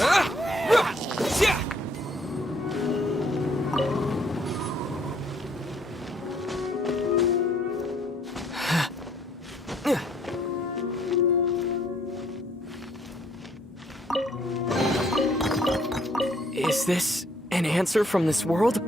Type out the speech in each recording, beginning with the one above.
Is this an answer from this world?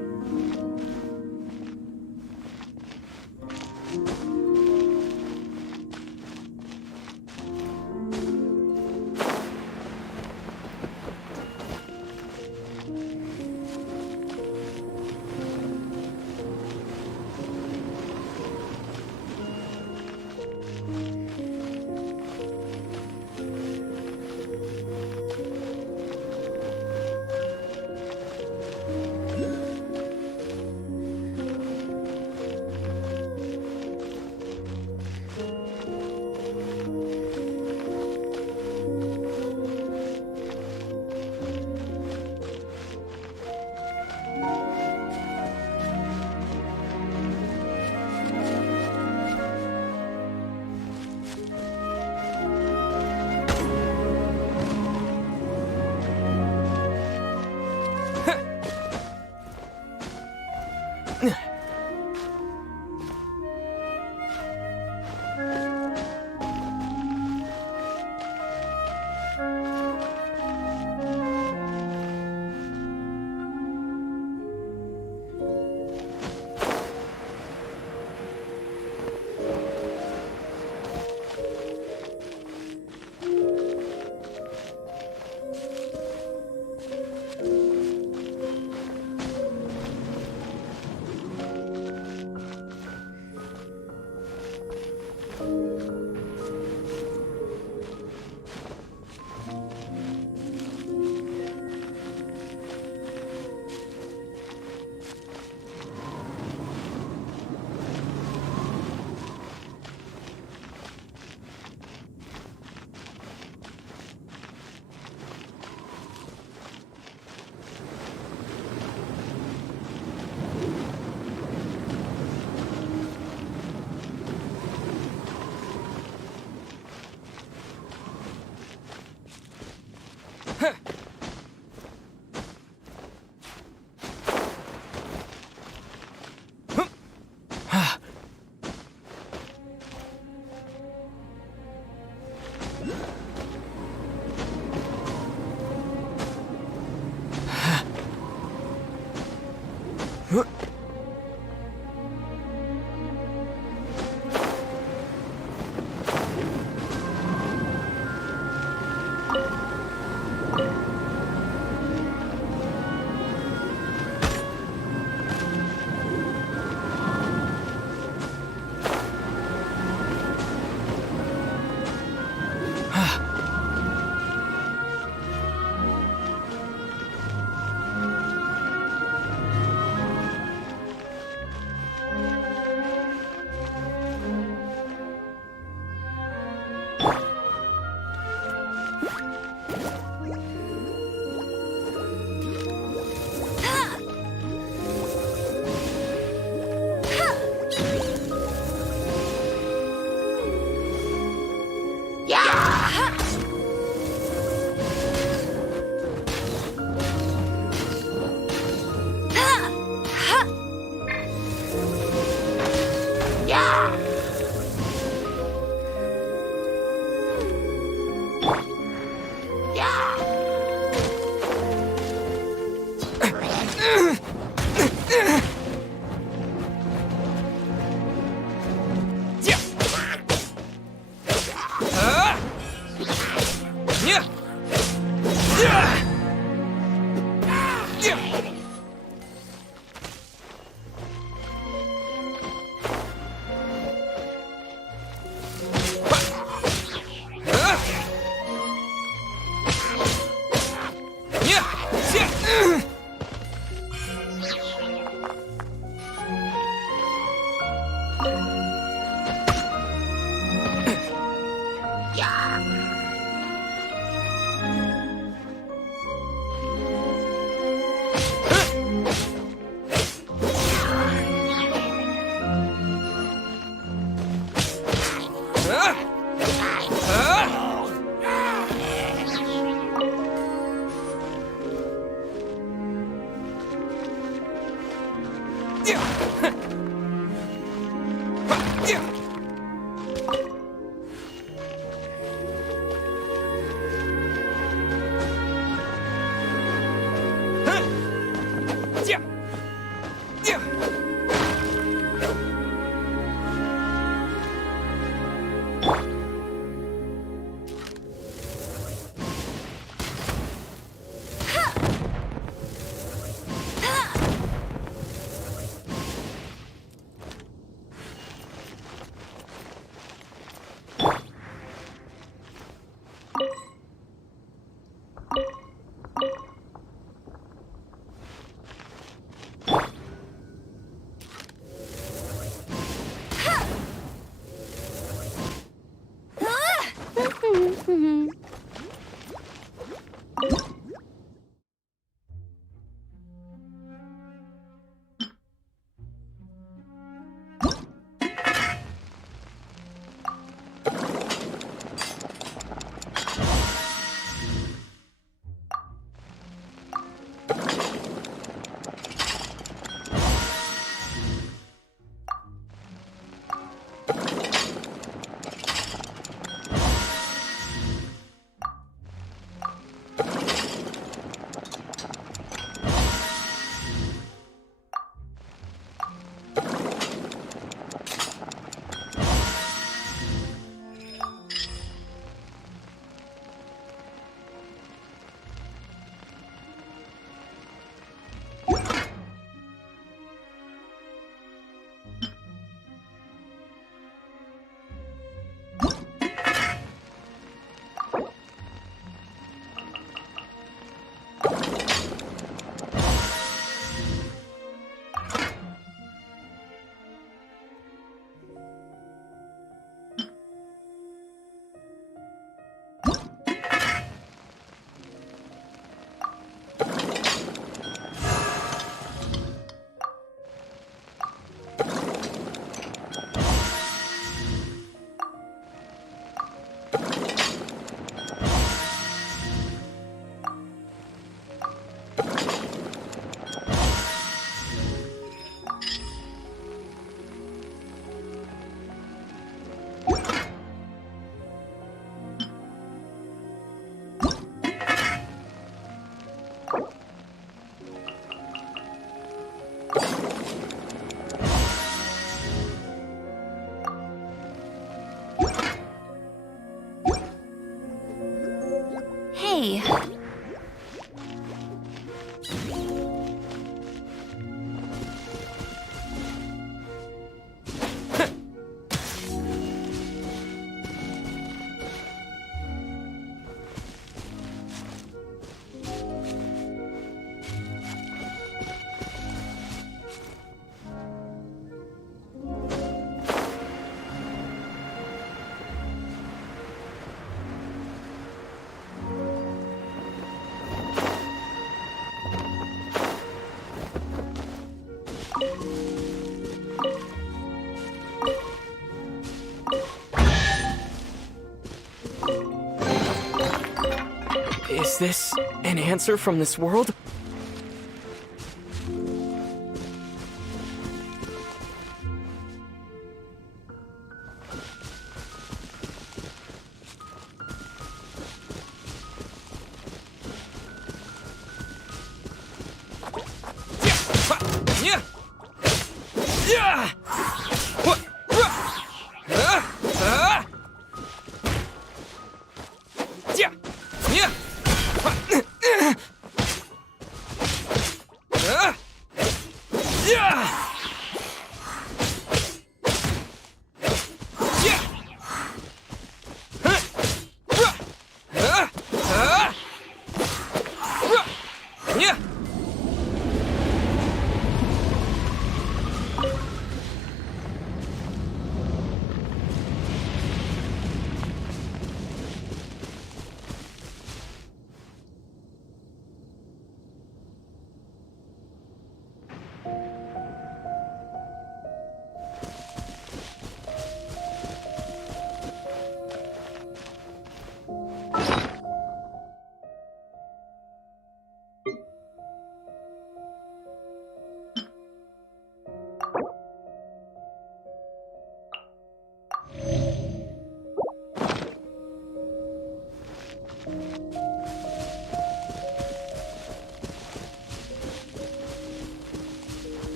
Is this an answer from this world?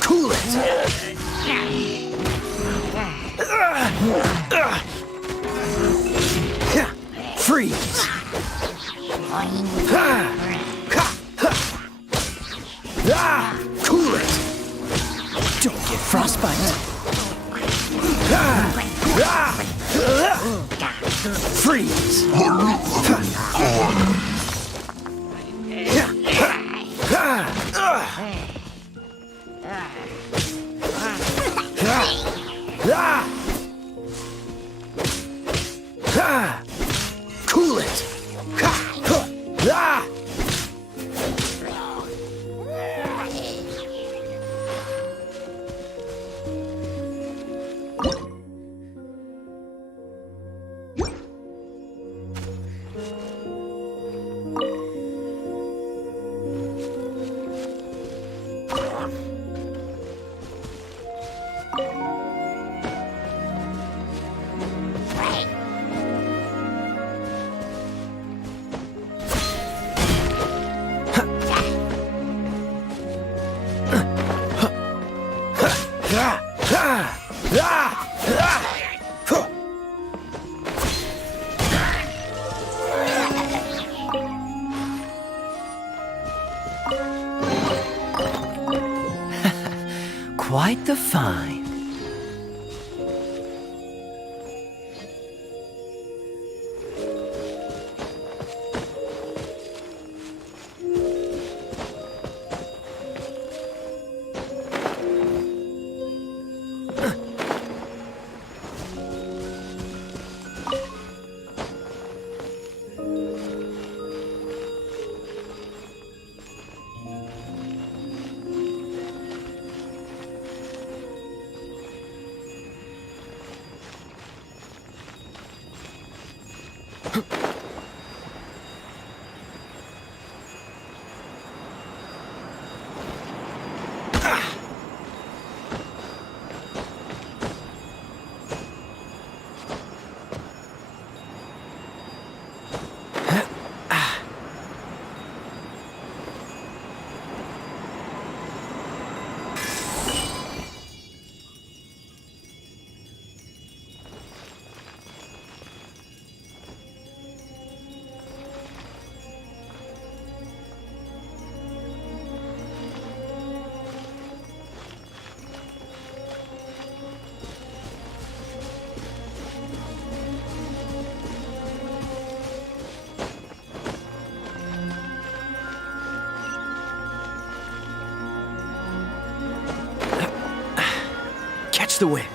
Cool it! Freeze! Cool it! Don't get frostbite! Freeze! Cool it! Quite the find. to win.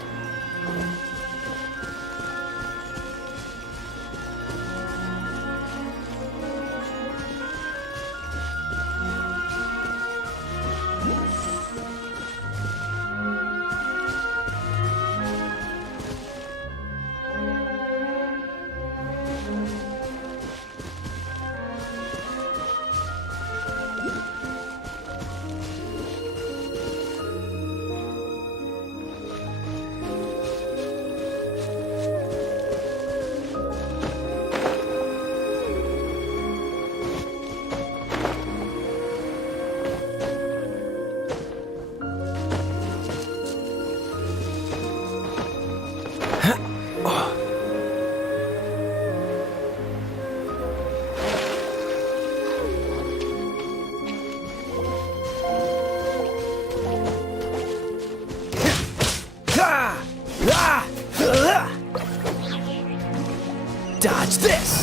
Dodge this!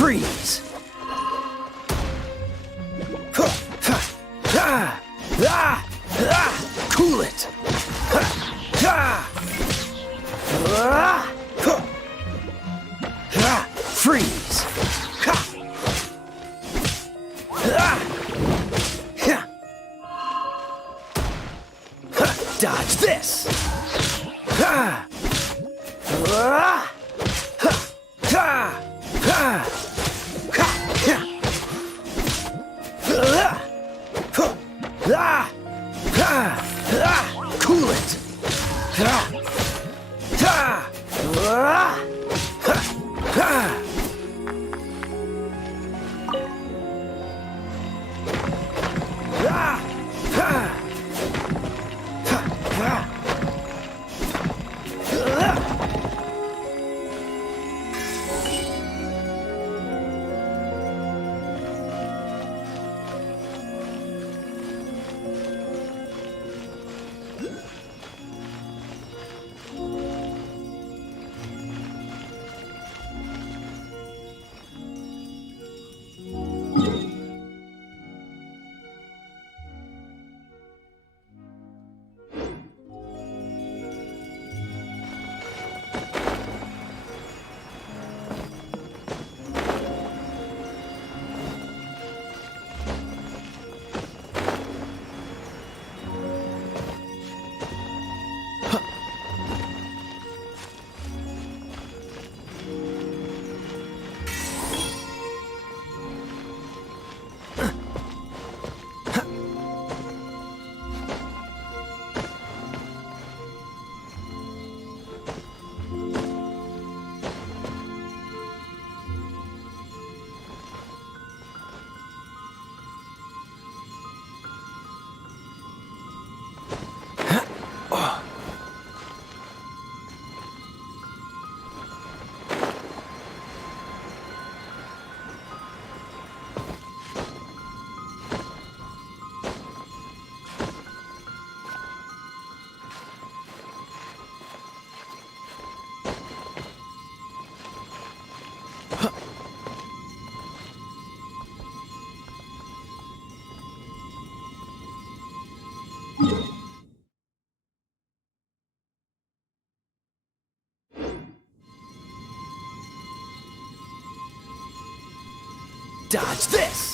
Freeze! Cool it! Freeze! Dodge this! Cool it! Dodge this!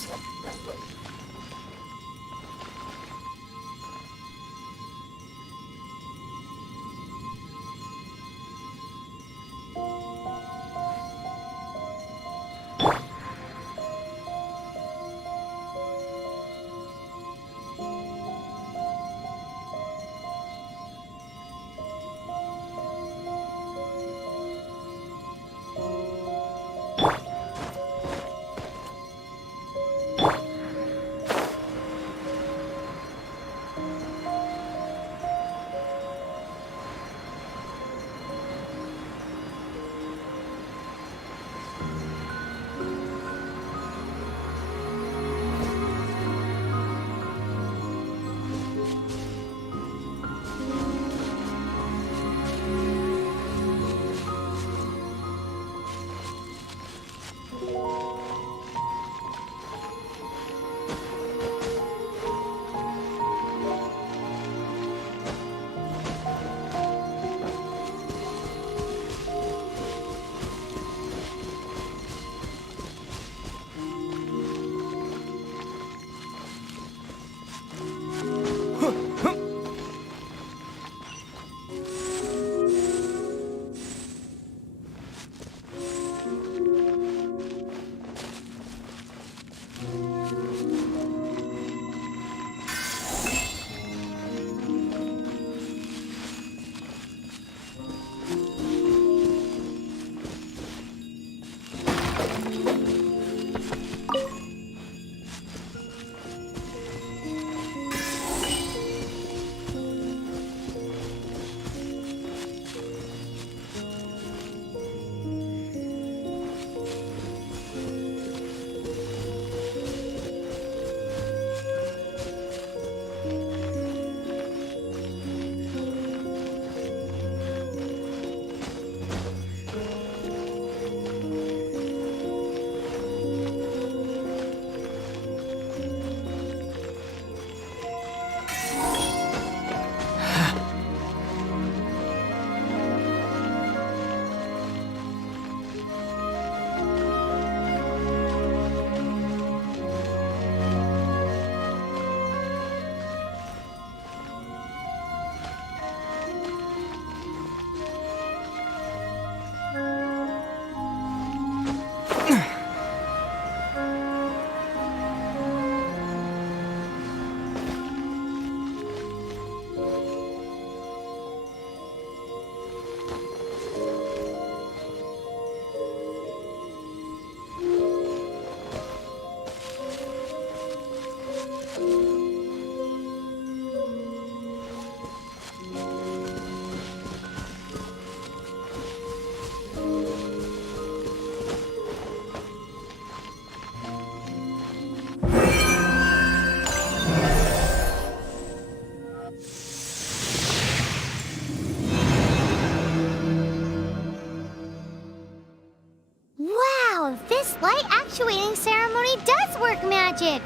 This light actuating ceremony does work magic!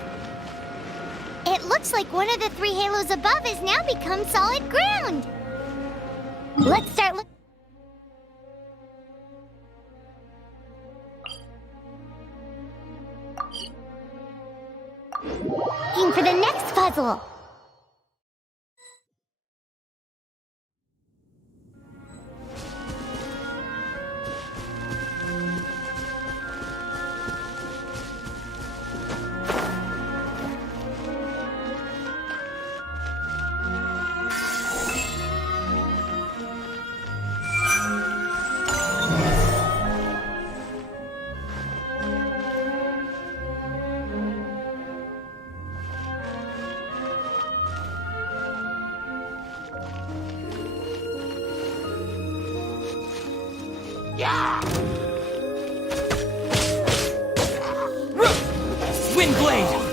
It looks like one of the three halos above has now become solid ground! Let's start looking for the next puzzle! Windblade!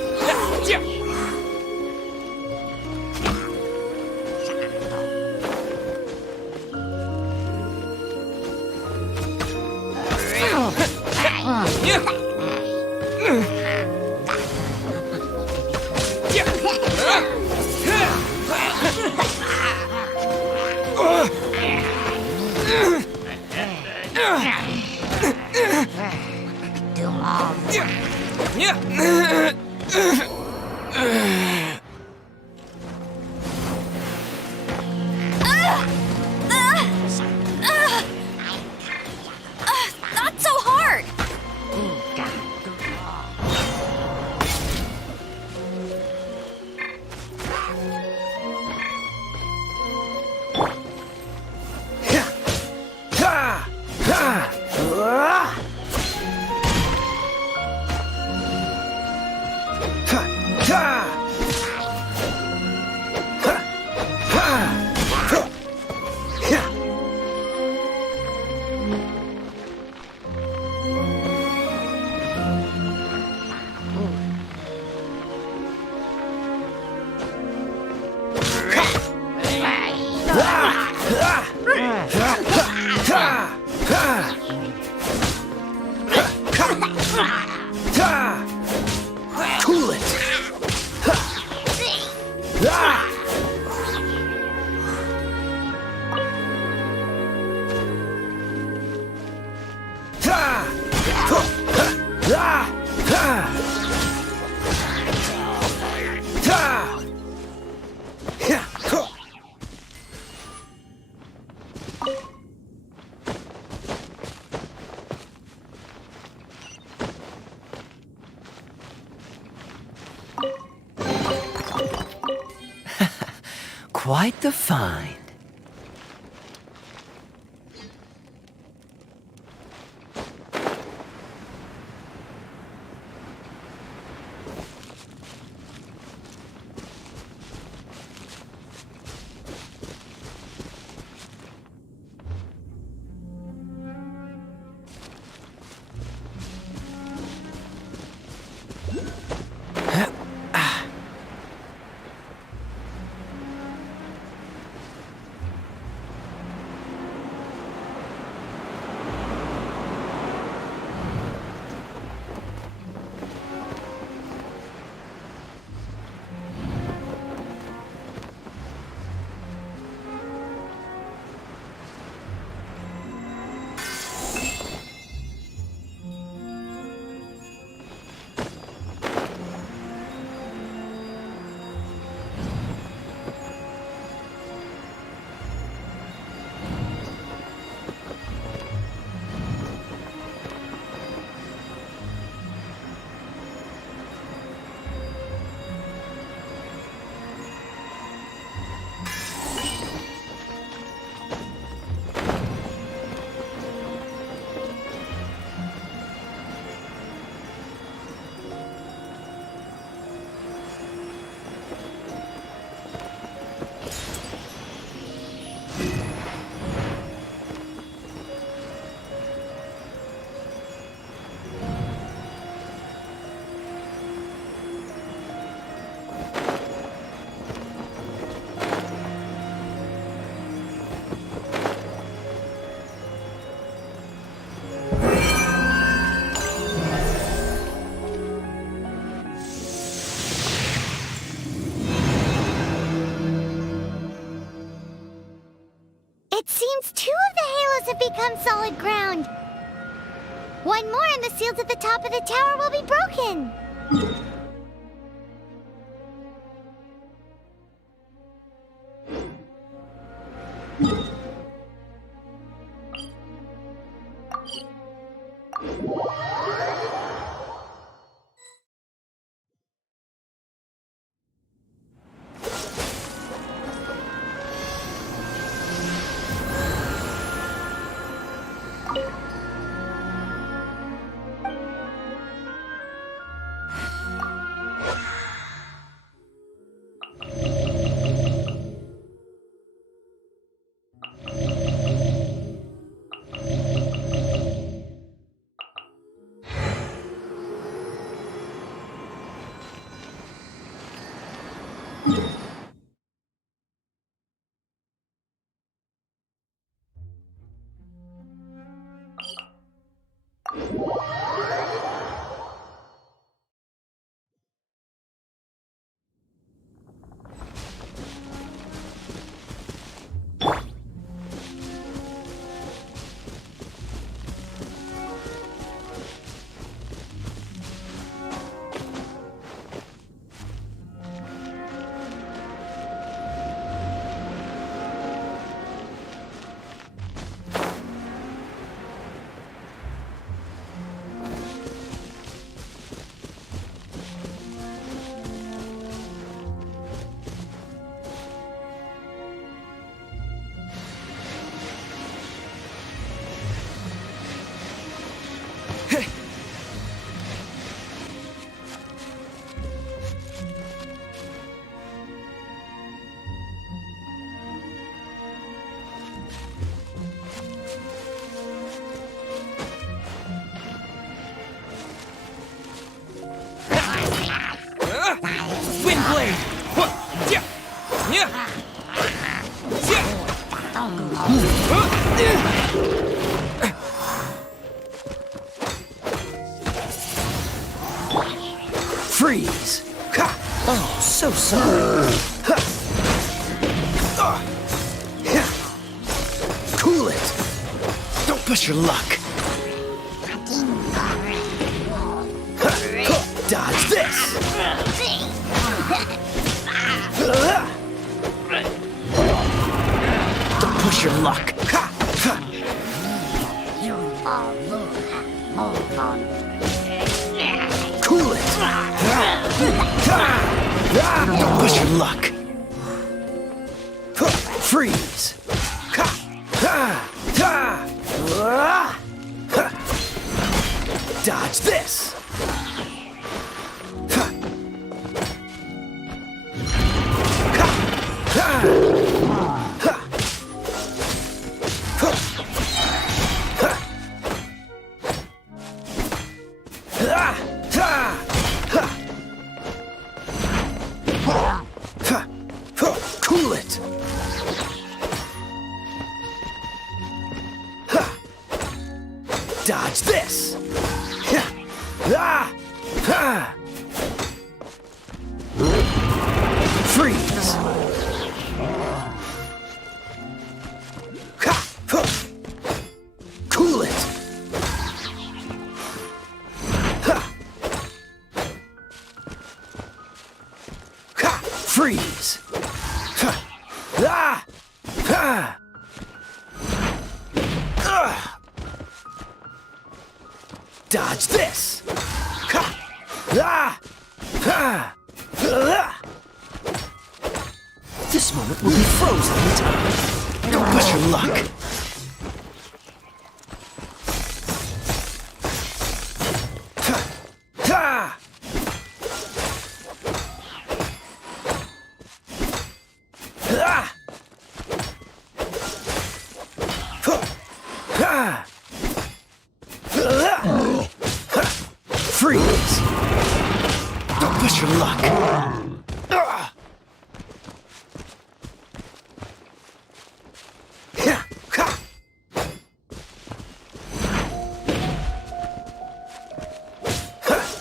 Not so hard! Cool it! Quite the find. It seems 2 of the halos have become solid ground. One more and the seals at the top of the tower will be broken. Freeze! Oh, so sorry. Cool it! Don't push your luck. Dodge this! Don't push your luck. Cool it! Don't push your luck. Freeze! Dodge this! Cool it! Dodge this! Freeze! Cool it! Freeze! Dodge this! This moment will be frozen in time. Don't push your luck. Freeze! Don't push your luck.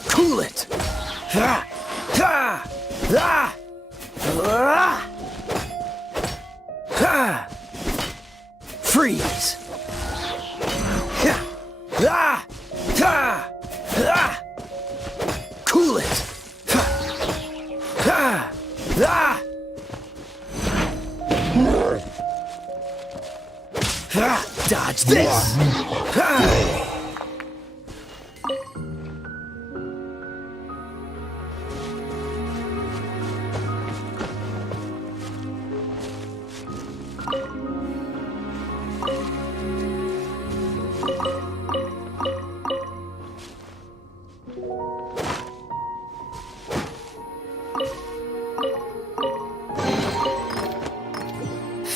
Cool it! Freeze! Cool it! Dodge this!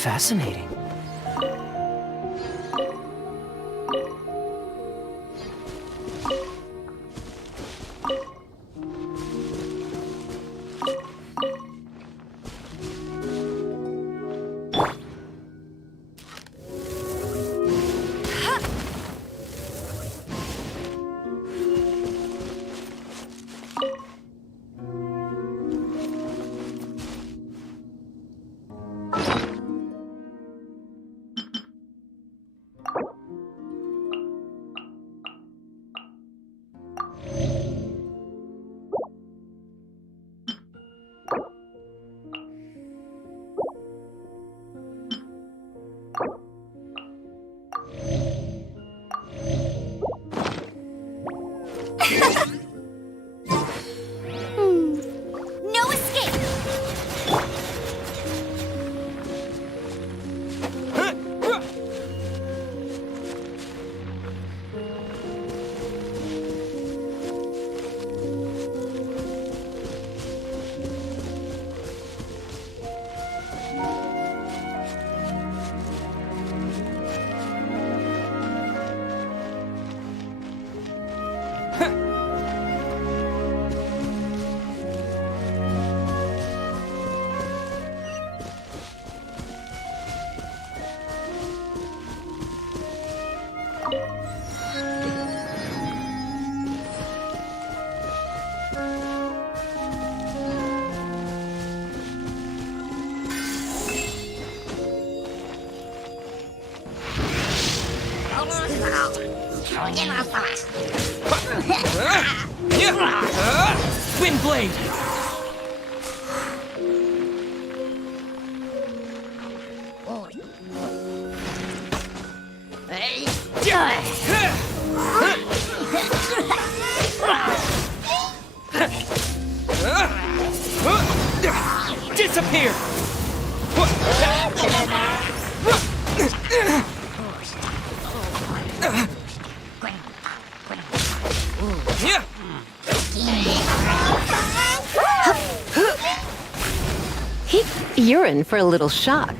Fascinating. No escape! Wind blade! Disappear! You're in for a little shock.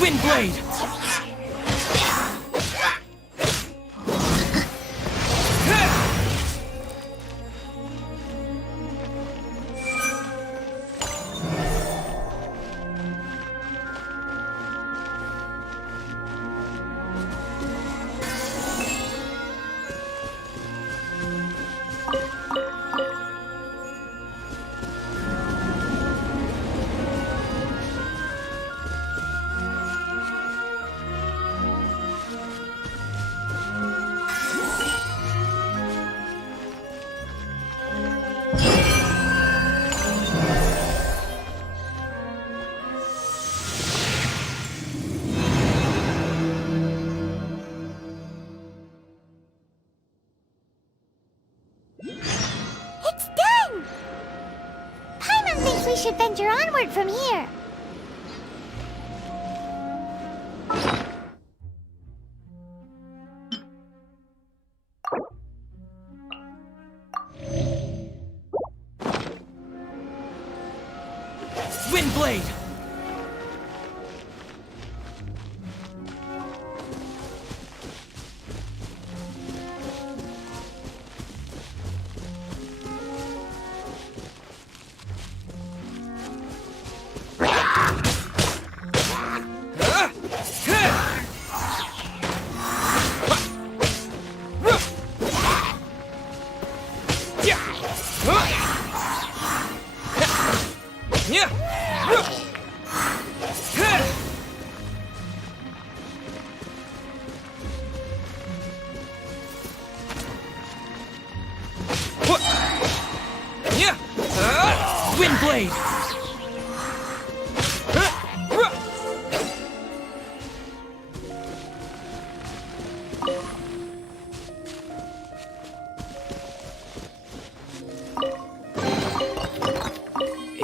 Wind blade! It's done! Paimon thinks we should venture onward from here. Wind blade! Wind blade!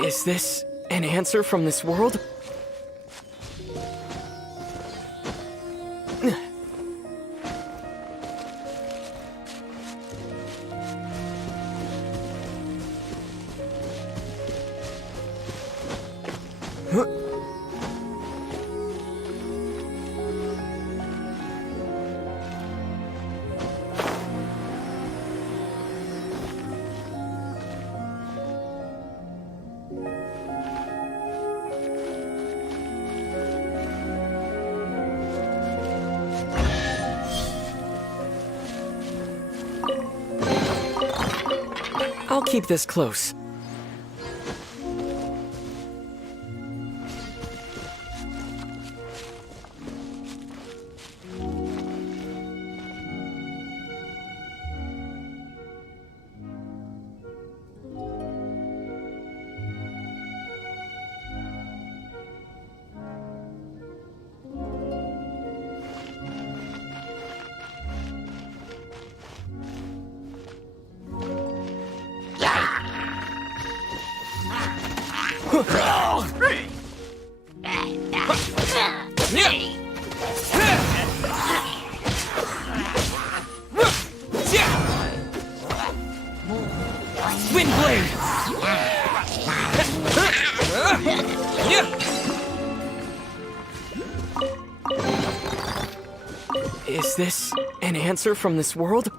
Is this an answer from this world? I'll keep this close. Wind blade! Is this an answer from this world?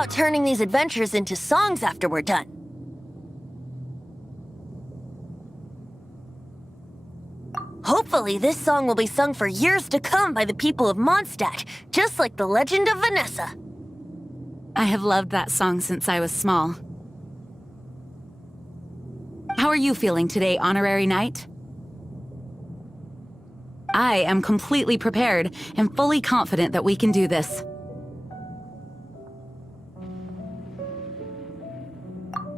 about turning these adventures into songs after we're done? Hopefully, this song will be sung for years to come by the people of Mondstadt, just like the legend of Vanessa. I have loved that song since I was small. How are you feeling today, Honorary Knight? I am completely prepared and fully confident that we can do this.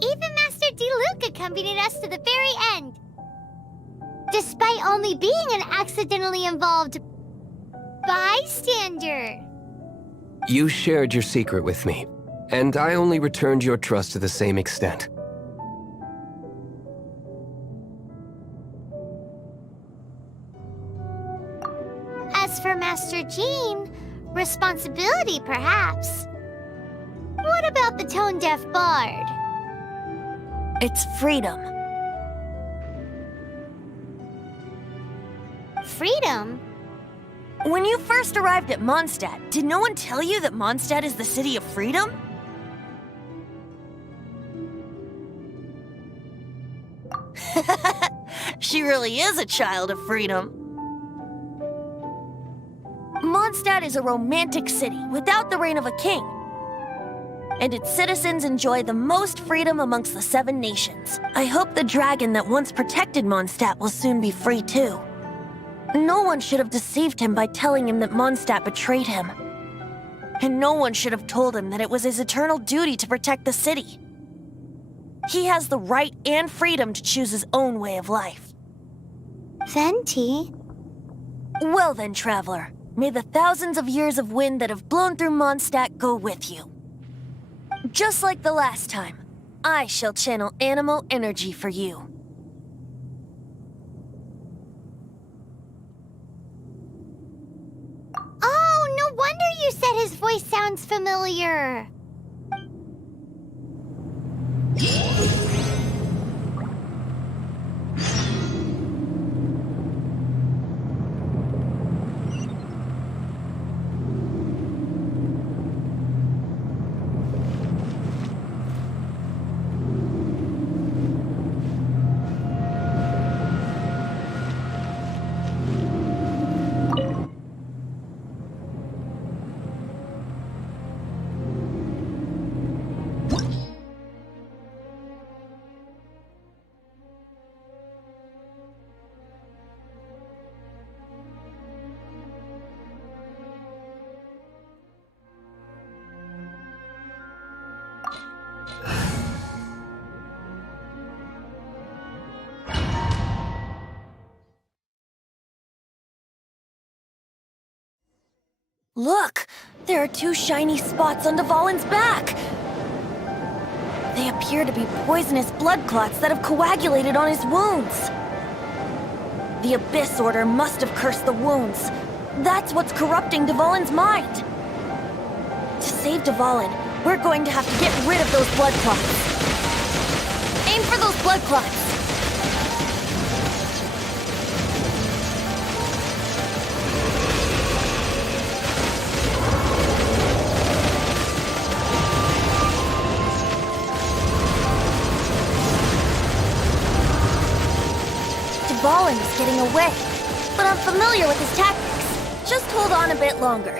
Even Master Diluc accompanied us to the very end. Despite only being an accidentally involved bystander. You shared your secret with me, and I only returned your trust to the same extent. As for Master Jean, responsibility perhaps. What about the tone-deaf bard? It's freedom. Freedom? When you first arrived at Mondstadt, did no one tell you that Mondstadt is the city of freedom? She really is a child of freedom. Mondstadt is a romantic city without the reign of a king. And its citizens enjoy the most freedom amongst the 7 nations. I hope the dragon that once protected Mondstadt will soon be free too. No one should have deceived him by telling him that Mondstadt betrayed him. And no one should have told him that it was his eternal duty to protect the city. He has the right and freedom to choose his own way of life. Venti? Well then, traveler, may the thousands of years of wind that have blown through Mondstadt go with you. Just like the last time, I shall channel animal energy for you. Oh, no wonder you said his voice sounds familiar. Look! There are 2 shiny spots on Dvalin's back! They appear to be poisonous blood clots that have coagulated on his wounds. The Abyss Order must have cursed the wounds. That's what's corrupting Dvalin's mind. To save Dvalin, we're going to have to get rid of those blood clots. Aim for those blood clots! Dvalin is getting away, but I'm familiar with his tactics. Just hold on a bit longer.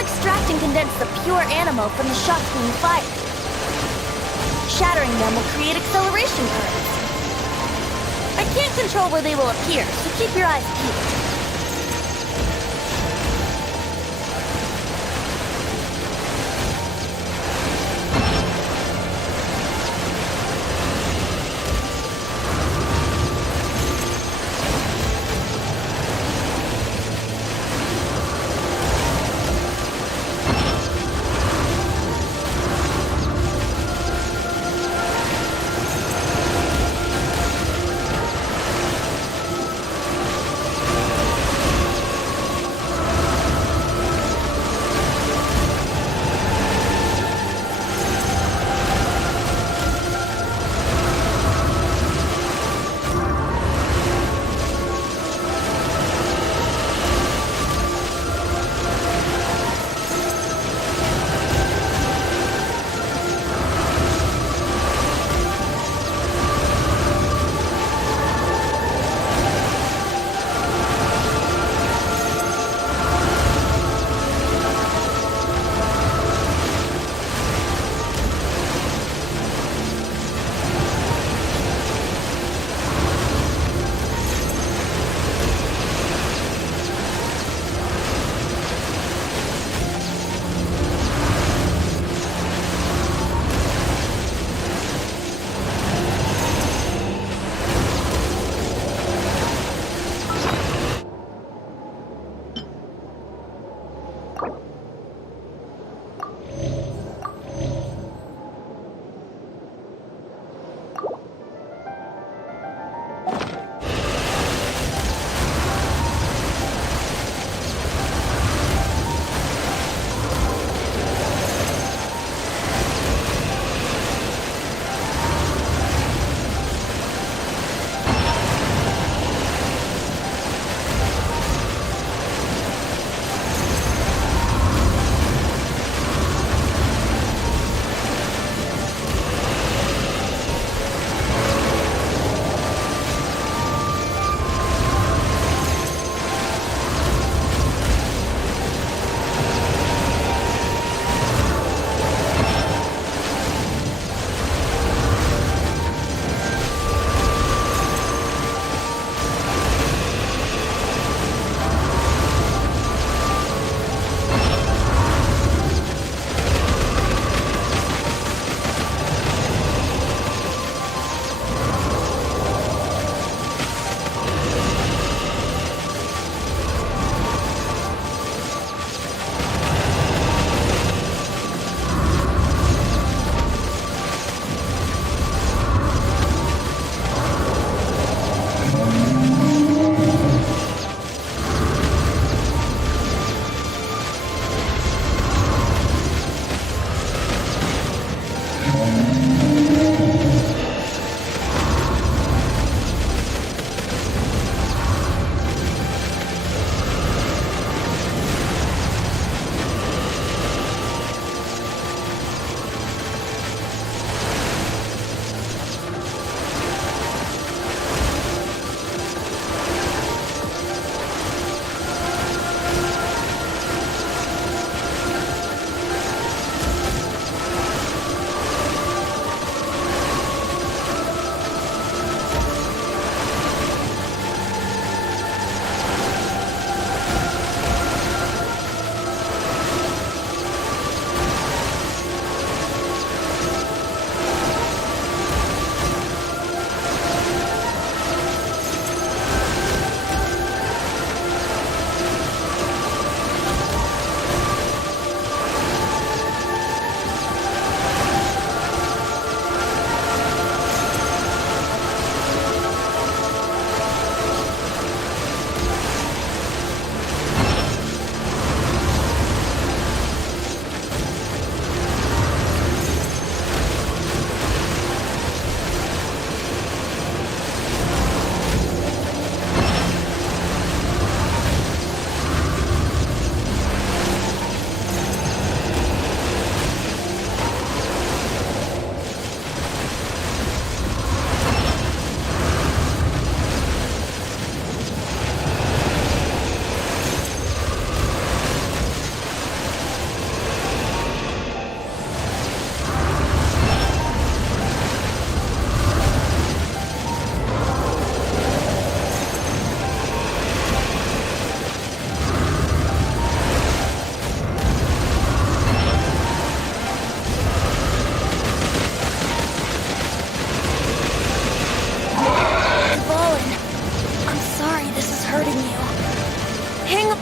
Extract and condense the pure animal from the shots being fired. Shattering them will create acceleration currents. I can't control where they will appear, so keep your eyes peeled. hurting you. Hang up.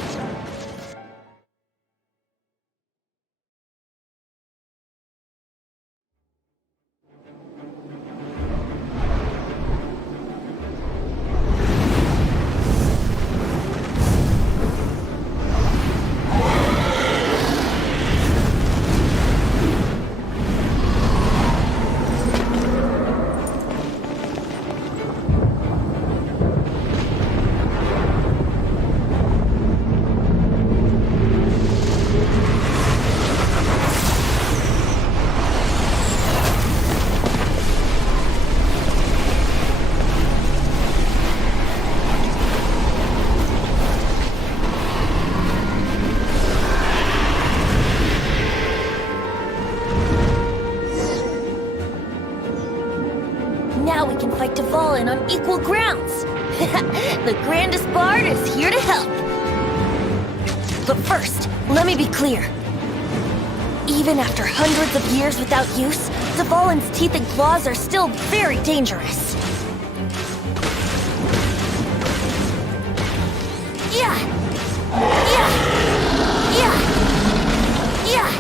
Now we can fight Dvalin on equal grounds. The grandest bard is here to help. But first, let me be clear. Even after hundreds of years without use, Dvalin's teeth and claws are still very dangerous. Yeah! Yeah! Yeah! Yeah!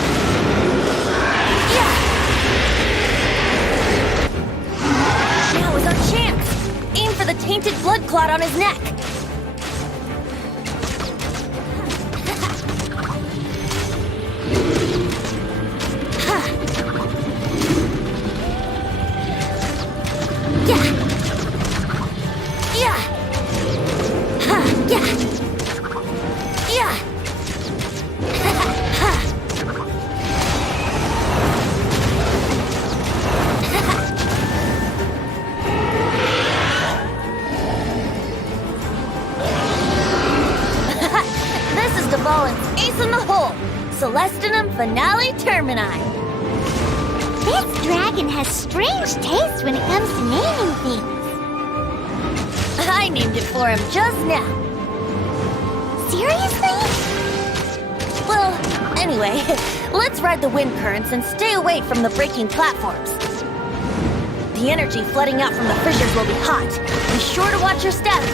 Yeah! Now is our chance! Aim for the tainted blood clot on his neck! Dvalin's ace in the hole! Celestinum Finale Termini! This dragon has strange taste when it comes to naming things. I named it for him just now. Seriously? Well, anyway, let's ride the wind currents and stay away from the breaking platforms. The energy flooding out from the fissures will be hot. Be sure to watch your steps.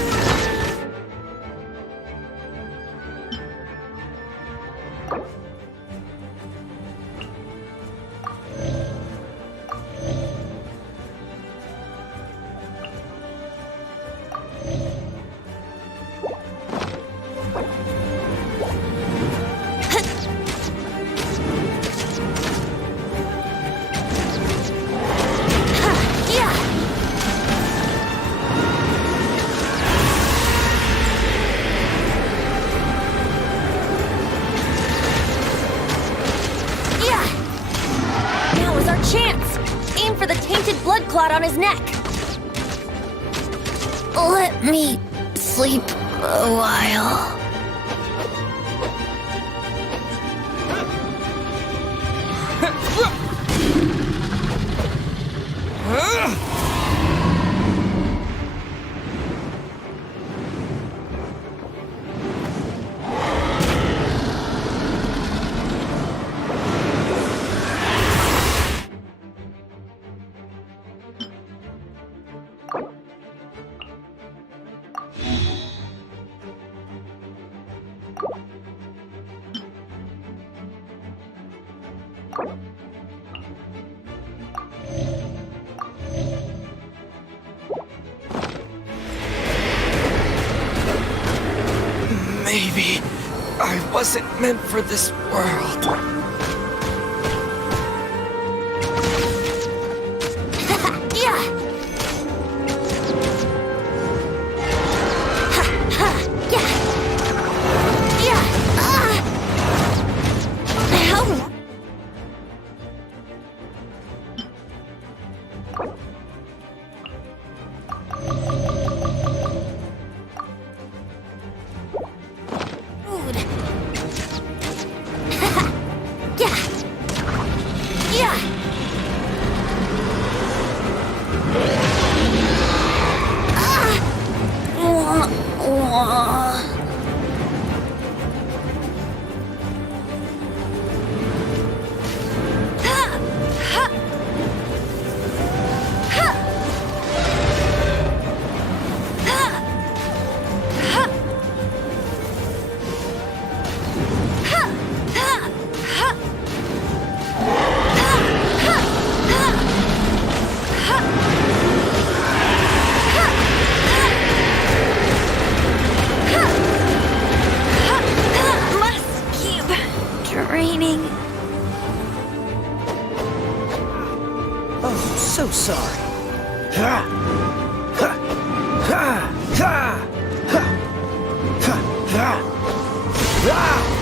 Blood clot on his neck. Let me sleep a while. Maybe I wasn't meant for this world. sorry. Ha! Ha! Ha! Ha! Ha! Ha! Ha! Ha!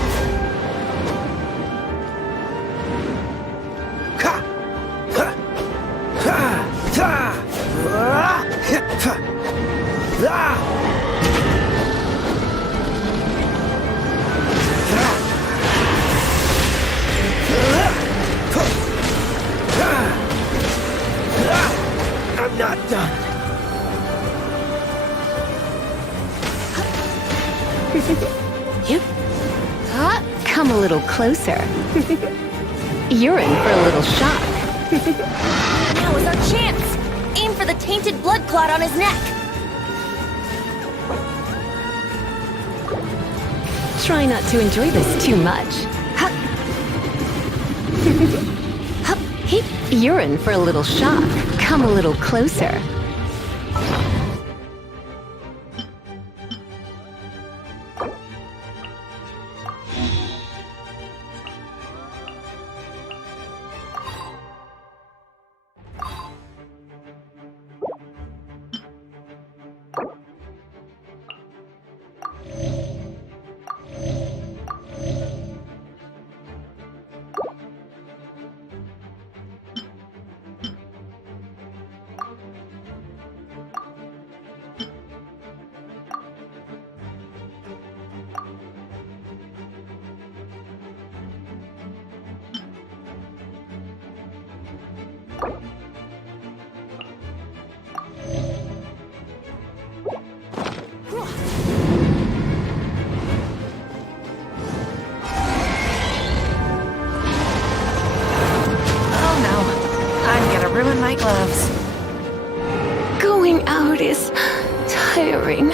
I'm not done. Come a little closer. You're in for a little shock. Now is our chance! Aim for the tainted blood clot on his neck! Try not to enjoy this too much. You're in for a little shock. Come a little closer. Ruin my gloves. Going out is tiring.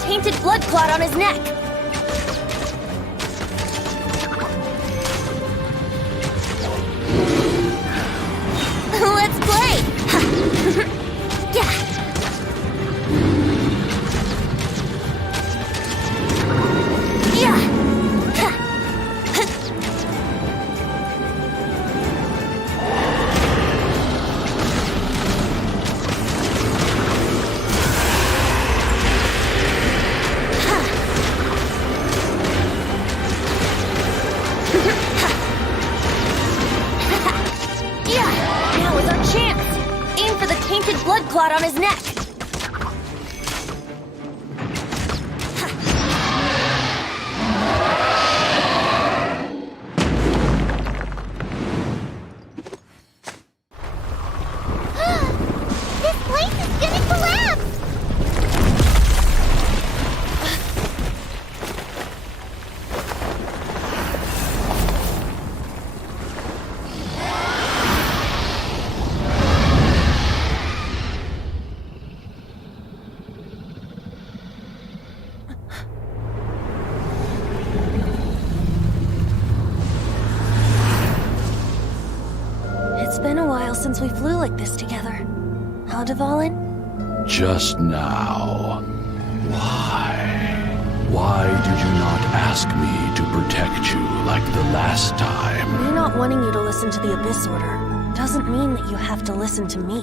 Tainted blood clot on his neck! Let's play! Now is our chance! Aim for the tainted blood clot on his neck! This place is gonna collapse! been a while since we flew like this together. Huh, Dvalin? Just now. Why? Why did you not ask me to protect you like the last time? Me not wanting you to listen to the Abyss Order doesn't mean that you have to listen to me.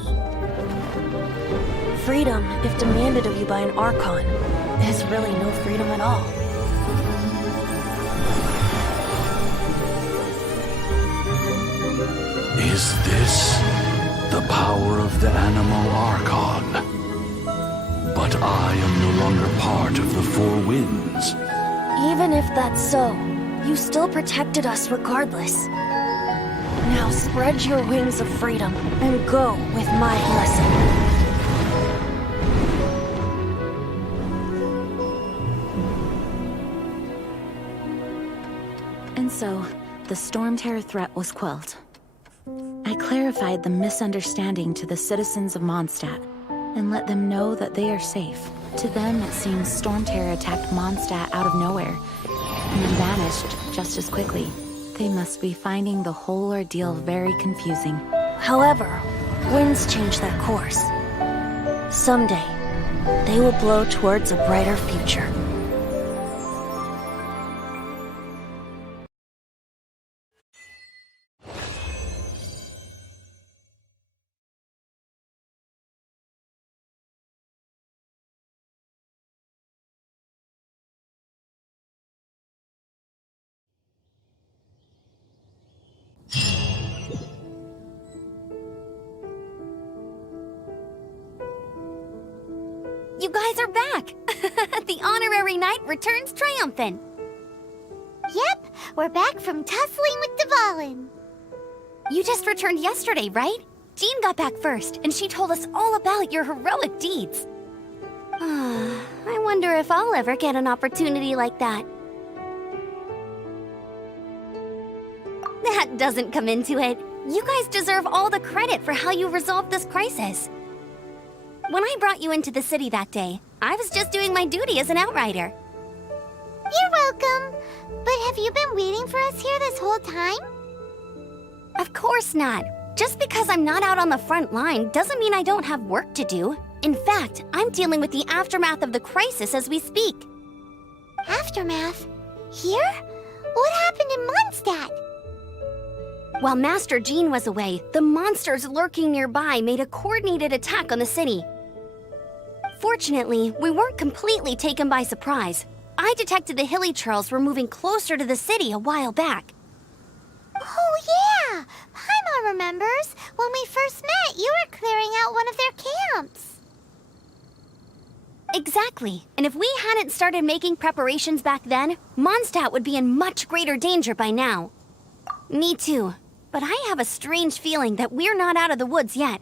Freedom, if demanded of you by an Archon, is really no freedom at all. Is this the power of the Animal Archon? But I am no longer part of the Four Winds. Even if that's so, you still protected us regardless. Now spread your wings of freedom and go with my blessing. And so, the Storm Terror threat was quelled. I clarified the misunderstanding to the citizens of Mondstadt and let them know that they are safe. To them, it seems Storm Terror attacked Mondstadt out of nowhere and then vanished just as quickly. They must be finding the whole ordeal very confusing. However, winds change their course. Someday, they will blow towards a brighter future. You guys are back! The honorary knight returns triumphant. Yep, we're back from tussling with Dvalin. You just returned yesterday, right? Jean got back first, and she told us all about your heroic deeds. I wonder if I'll ever get an opportunity like that. That doesn't come into it. You guys deserve all the credit for how you resolved this crisis. When I brought you into the city that day, I was just doing my duty as an outrider. You're welcome. But have you been waiting for us here this whole time? Of course not. Just because I'm not out on the front line doesn't mean I don't have work to do. In fact, I'm dealing with the aftermath of the crisis as we speak. Aftermath? Here? What happened in Mondstadt? While Master Jean was away, the monsters lurking nearby made a coordinated attack on the city. Fortunately, we weren't completely taken by surprise. I detected the Hilly Churls were moving closer to the city a while back. Oh yeah! Paimon remembers. When we first met, you were clearing out one of their camps. Exactly. And if we hadn't started making preparations back then, Mondstadt would be in much greater danger by now. Me too. But I have a strange feeling that we're not out of the woods yet.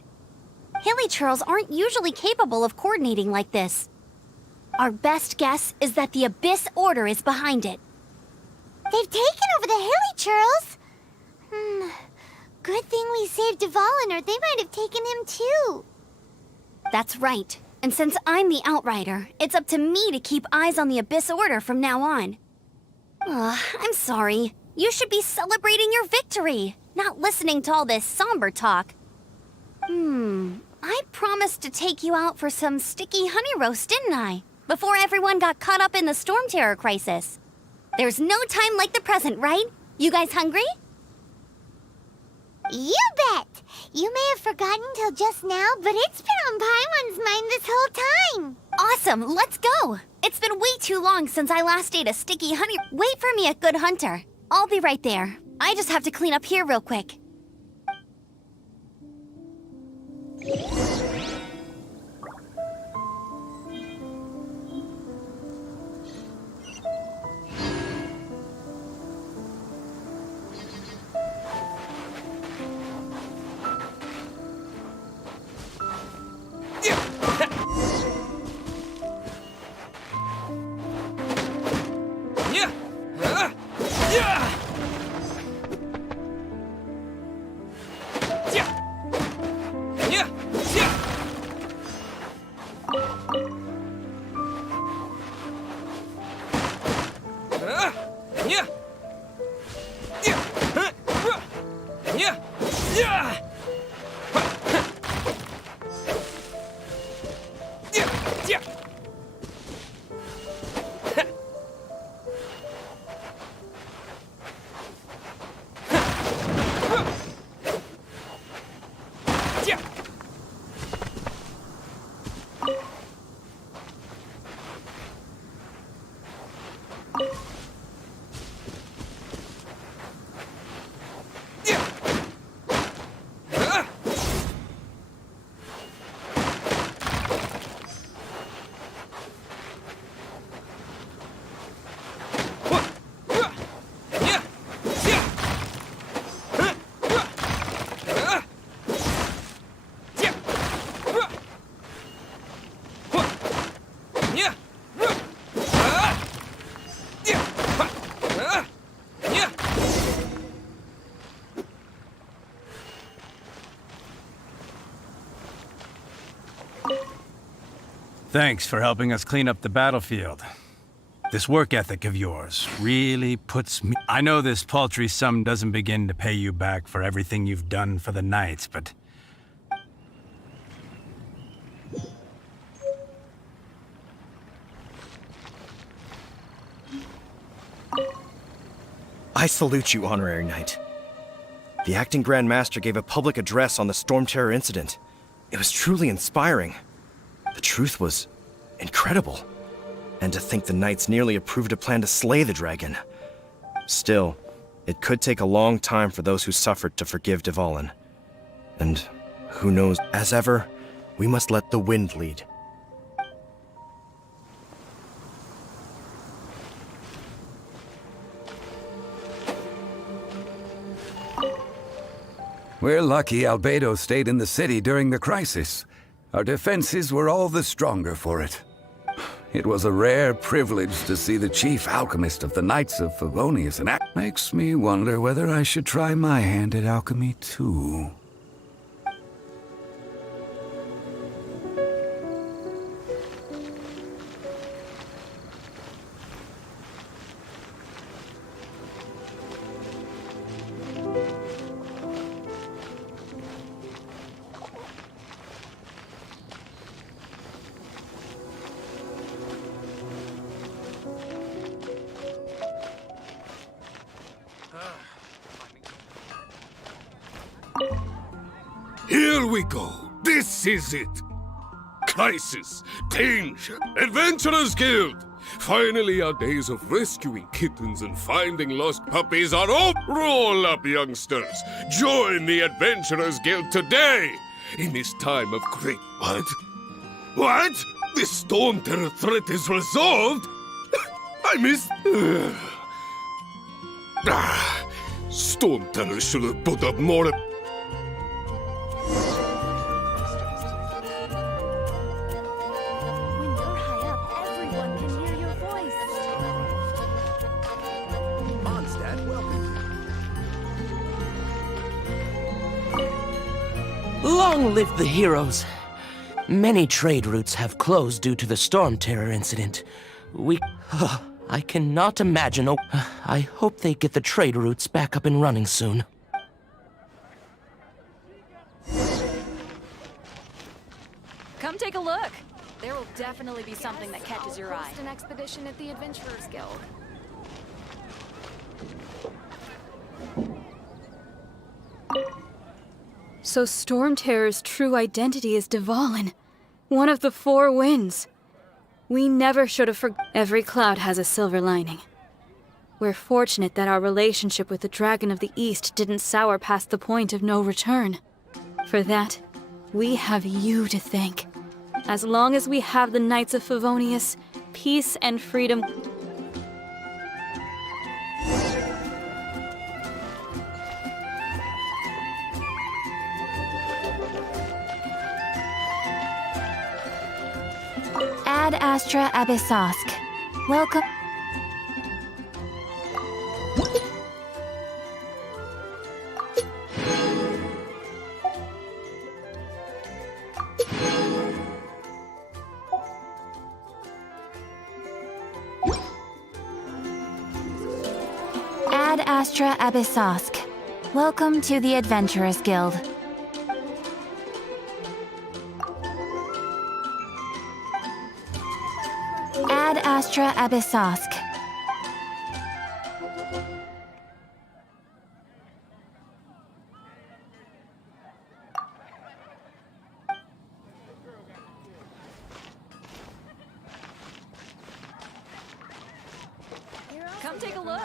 Hilly Churls aren't usually capable of coordinating like this. Our best guess is that the Abyss Order is behind it. They've taken over the Hilly Churls? Good thing we saved Dvalin, or they might have taken him too. That's right. And since I'm the Outrider, it's up to me to keep eyes on the Abyss Order from now on. I'm sorry. You should be celebrating your victory, not listening to all this somber talk. I promised to take you out for some sticky honey roast, didn't I? Before everyone got caught up in the Storm Terror crisis. There's no time like the present, right? You guys hungry? You bet! You may have forgotten till just now, but it's been on Paimon's mind this whole time. Awesome, let's go! It's been way too long since I last ate a sticky honey. Wait for me at Good Hunter. I'll be right there. I just have to clean up here real quick. Thanks for helping us clean up the battlefield. This work ethic of yours really puts me... I know this paltry sum doesn't begin to pay you back for everything you've done for the Knights, but... I salute you, Honorary Knight. The Acting Grand Master gave a public address on the Storm Terror incident. It was truly inspiring. The truth was incredible. And to think the Knights nearly approved a plan to slay the dragon. Still, it could take a long time for those who suffered to forgive Dvalin. And who knows, as ever, we must let the wind lead. We're lucky Albedo stayed in the city during the crisis. Our defenses were all the stronger for it. It was a rare privilege to see the chief alchemist of the Knights of Favonius, and that makes me wonder whether I should try my hand at alchemy too. Here we go. This is it. Crisis, danger, Adventurers Guild. Finally, our days of rescuing kittens and finding lost puppies are over. Roll up, youngsters. Join the Adventurers Guild today in this time of great... What? What? The Storm Terror threat is resolved? I missed... Storm Terror should have put up more... Long live the heroes. Many trade routes have closed due to the Storm Terror incident. I cannot imagine. I hope they get the trade routes back up and running soon. Come take a look. There will definitely be something that catches your eye. An expedition at the Adventurers Guild. So Storm Terror's true identity is Dvalin, one of the four winds. We never should have Every cloud has a silver lining. We're fortunate that our relationship with the Dragon of the East didn't sour past the point of no return. For that, we have you to thank. As long as we have the Knights of Favonius, peace and freedom... Ad Astra Abyssosk. Welcome. Ad Astra Abyssosk. Welcome to the Adventurers Guild. Ad Astra Abyssosk. Come take a look.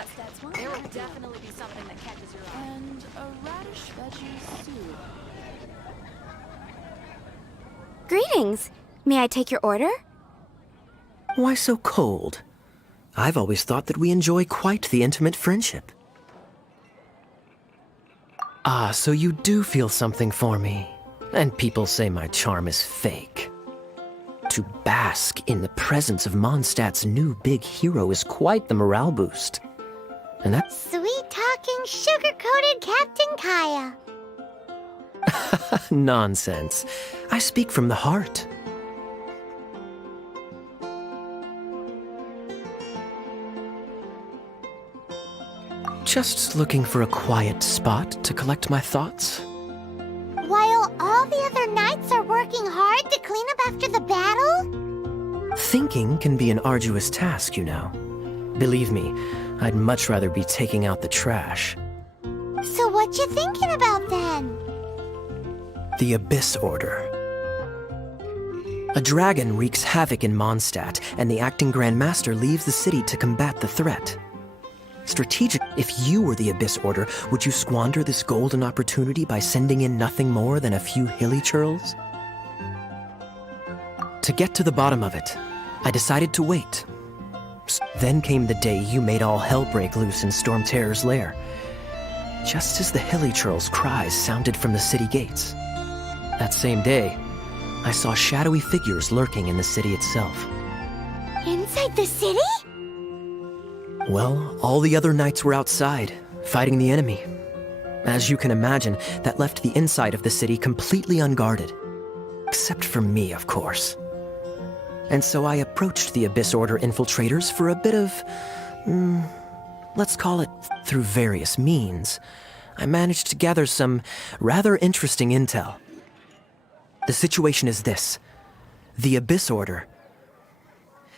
There will definitely be something that catches your eye. And a radish veggie soup. Greetings. May I take your order? Why so cold? I've always thought that we enjoy quite the intimate friendship. Ah, so you do feel something for me. And people say my charm is fake. To bask in the presence of Mondstadt's new big hero is quite the morale boost. And that... Sweet-talking, sugar-coated Captain Kaya. Nonsense. I speak from the heart. Just looking for a quiet spot to collect my thoughts. While all the other knights are working hard to clean up after the battle? Thinking can be an arduous task, you know. Believe me, I'd much rather be taking out the trash. So what you thinking about then? The Abyss Order. A dragon wreaks havoc in Mondstadt, and the acting Grand Master leaves the city to combat the threat. Strategic. If you were the Abyss Order, would you squander this golden opportunity by sending in nothing more than a few hilly churls? To get to the bottom of it, I decided to wait. Then came the day you made all hell break loose in Storm Terror's lair. Just as the hilly churls' cries sounded from the city gates. That same day, I saw shadowy figures lurking in the city itself. Inside the city? Well, all the other knights were outside, fighting the enemy. As you can imagine, that left the inside of the city completely unguarded. Except for me, of course. And so I approached the Abyss Order infiltrators for a bit of... let's call it through various means. I managed to gather some rather interesting intel. The situation is this. The Abyss Order.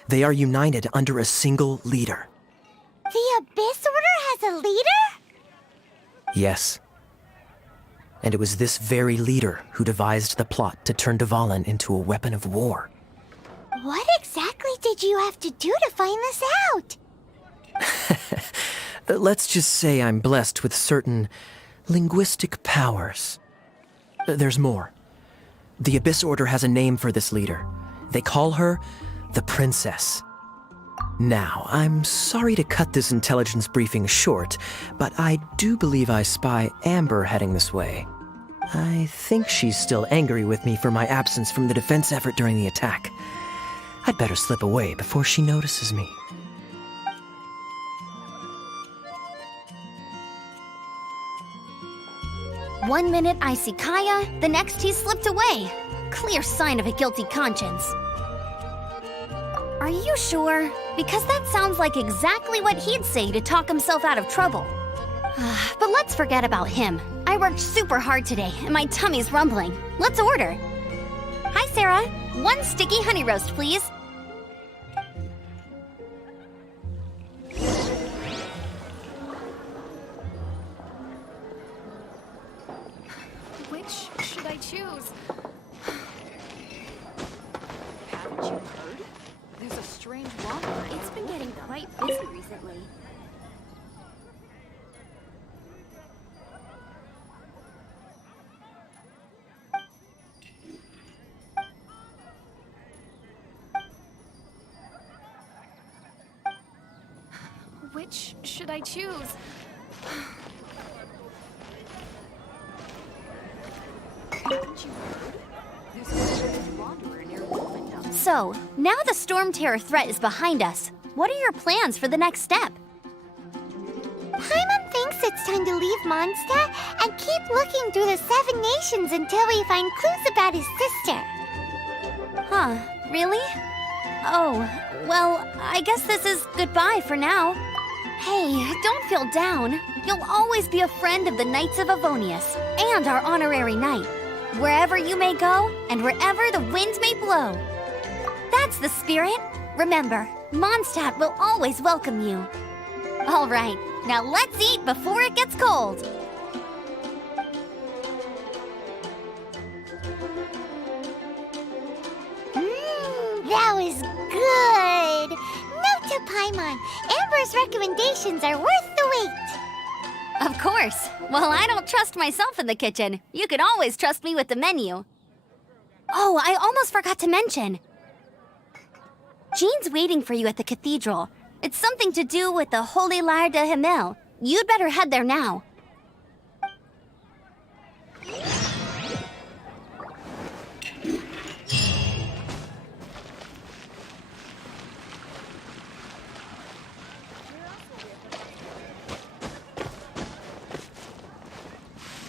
They are united under a single leader. The Abyss Order has a leader? Yes. And it was this very leader who devised the plot to turn Dvalin into a weapon of war. What exactly did you have to do to find this out? Let's just say I'm blessed with certain linguistic powers. There's more. The Abyss Order has a name for this leader. They call her the Princess. Now, I'm sorry to cut this intelligence briefing short, but I do believe I spy Amber heading this way. I think she's still angry with me for my absence from the defense effort during the attack. I'd better slip away before she notices me. One minute I see Kaya, the next he slipped away. Clear sign of a guilty conscience. Are you sure? Because that sounds like exactly what he'd say to talk himself out of trouble. But let's forget about him. I worked super hard today, and my tummy's rumbling. Let's order. Hi, Sarah. 1 sticky honey roast, please. Which should I choose? Haven't you heard? There's a strange wanderer. It's been getting quite busy recently. Which should I choose? Haven't you heard? There's a strange wanderer near Wilmington. So, now the Storm Terror threat is behind us. What are your plans for the next step? Paimon thinks it's time to leave Mondstadt and keep looking through the 7 nations until we find clues about his sister. Huh, really? Oh, well, I guess this is goodbye for now. Hey, don't feel down. You'll always be a friend of the Knights of Avonius and our honorary knight. Wherever you may go and wherever the winds may blow. That's the spirit. Remember, Mondstadt will always welcome you. All right, now let's eat before it gets cold. That was good. Note to Paimon, Amber's recommendations are worth the wait. Of course. Well, I don't trust myself in the kitchen. You can always trust me with the menu. Oh, I almost forgot to mention. Jean's waiting for you at the cathedral. It's something to do with the Holy Lyre de Himmel. You'd better head there now.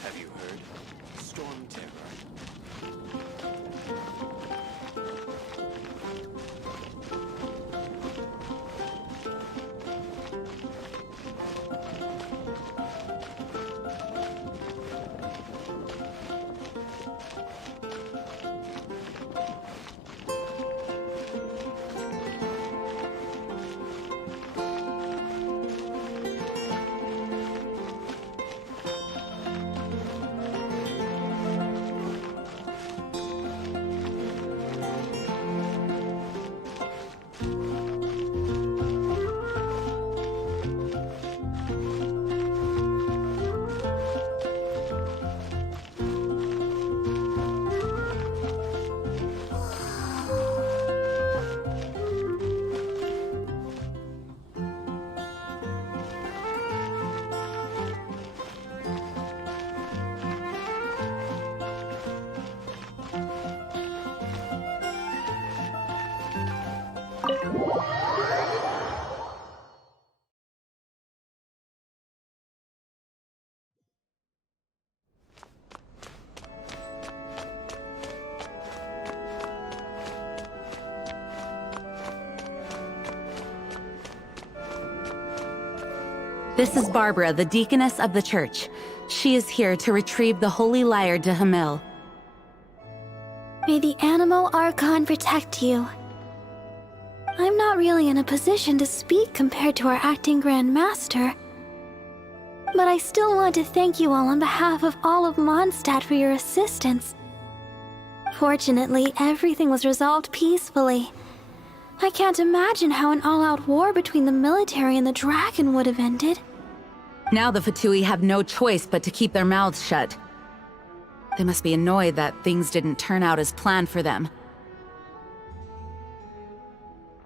Have you heard? Storm Terror. This is Barbara, the deaconess of the church. She is here to retrieve the Holy Lyre to Hamil. May the Animo Archon protect you. I'm not really in a position to speak compared to our acting Grand Master, but I still want to thank you all on behalf of all of Mondstadt for your assistance. Fortunately, everything was resolved peacefully. I can't imagine how an all-out war between the military and the dragon would have ended. Now the Fatui have no choice but to keep their mouths shut. They must be annoyed that things didn't turn out as planned for them.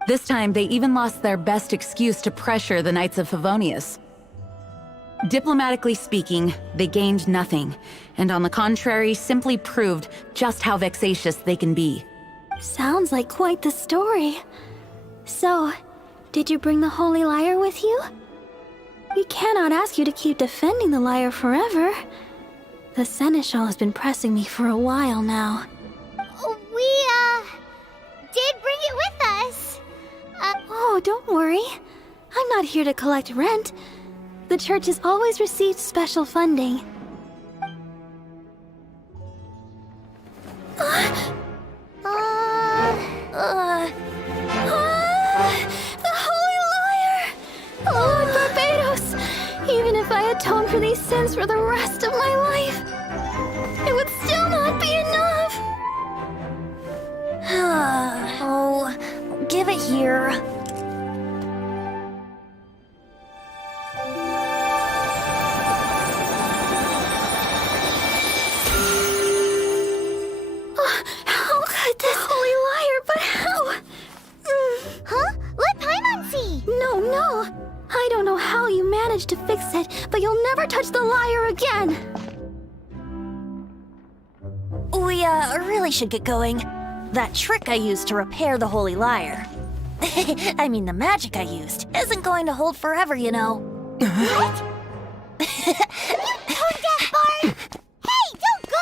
This time, they even lost their best excuse to pressure the Knights of Favonius. Diplomatically speaking, they gained nothing, and on the contrary, simply proved just how vexatious they can be. Sounds like quite the story. So, did you bring the Holy Lyre with you? We cannot ask you to keep defending the lyre forever. The Seneschal has been pressing me for a while now. We, did bring it with us. Oh, don't worry. I'm not here to collect rent. The church has always received special funding. The Holy Lyre! Lord Barbados! Even if I atone for these sins for the rest of my life, it would still not be enough! Oh, give it here. How could this Holy Lyre, but how? Huh? Let Paimon see! No. I don't know how you managed to fix it, but you'll never touch the lyre again! We, really should get going. That trick I used to repair the Holy Lyre. I mean, the magic I used isn't going to hold forever, you know. What? You tone-deaf bard! Hey, don't go!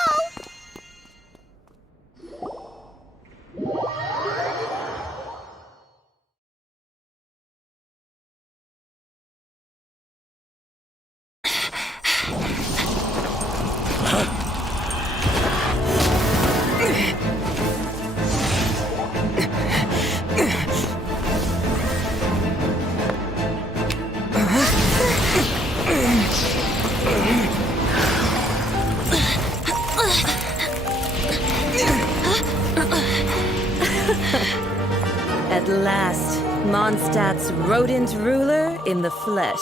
At last, Mondstadt's rodent ruler in the flesh.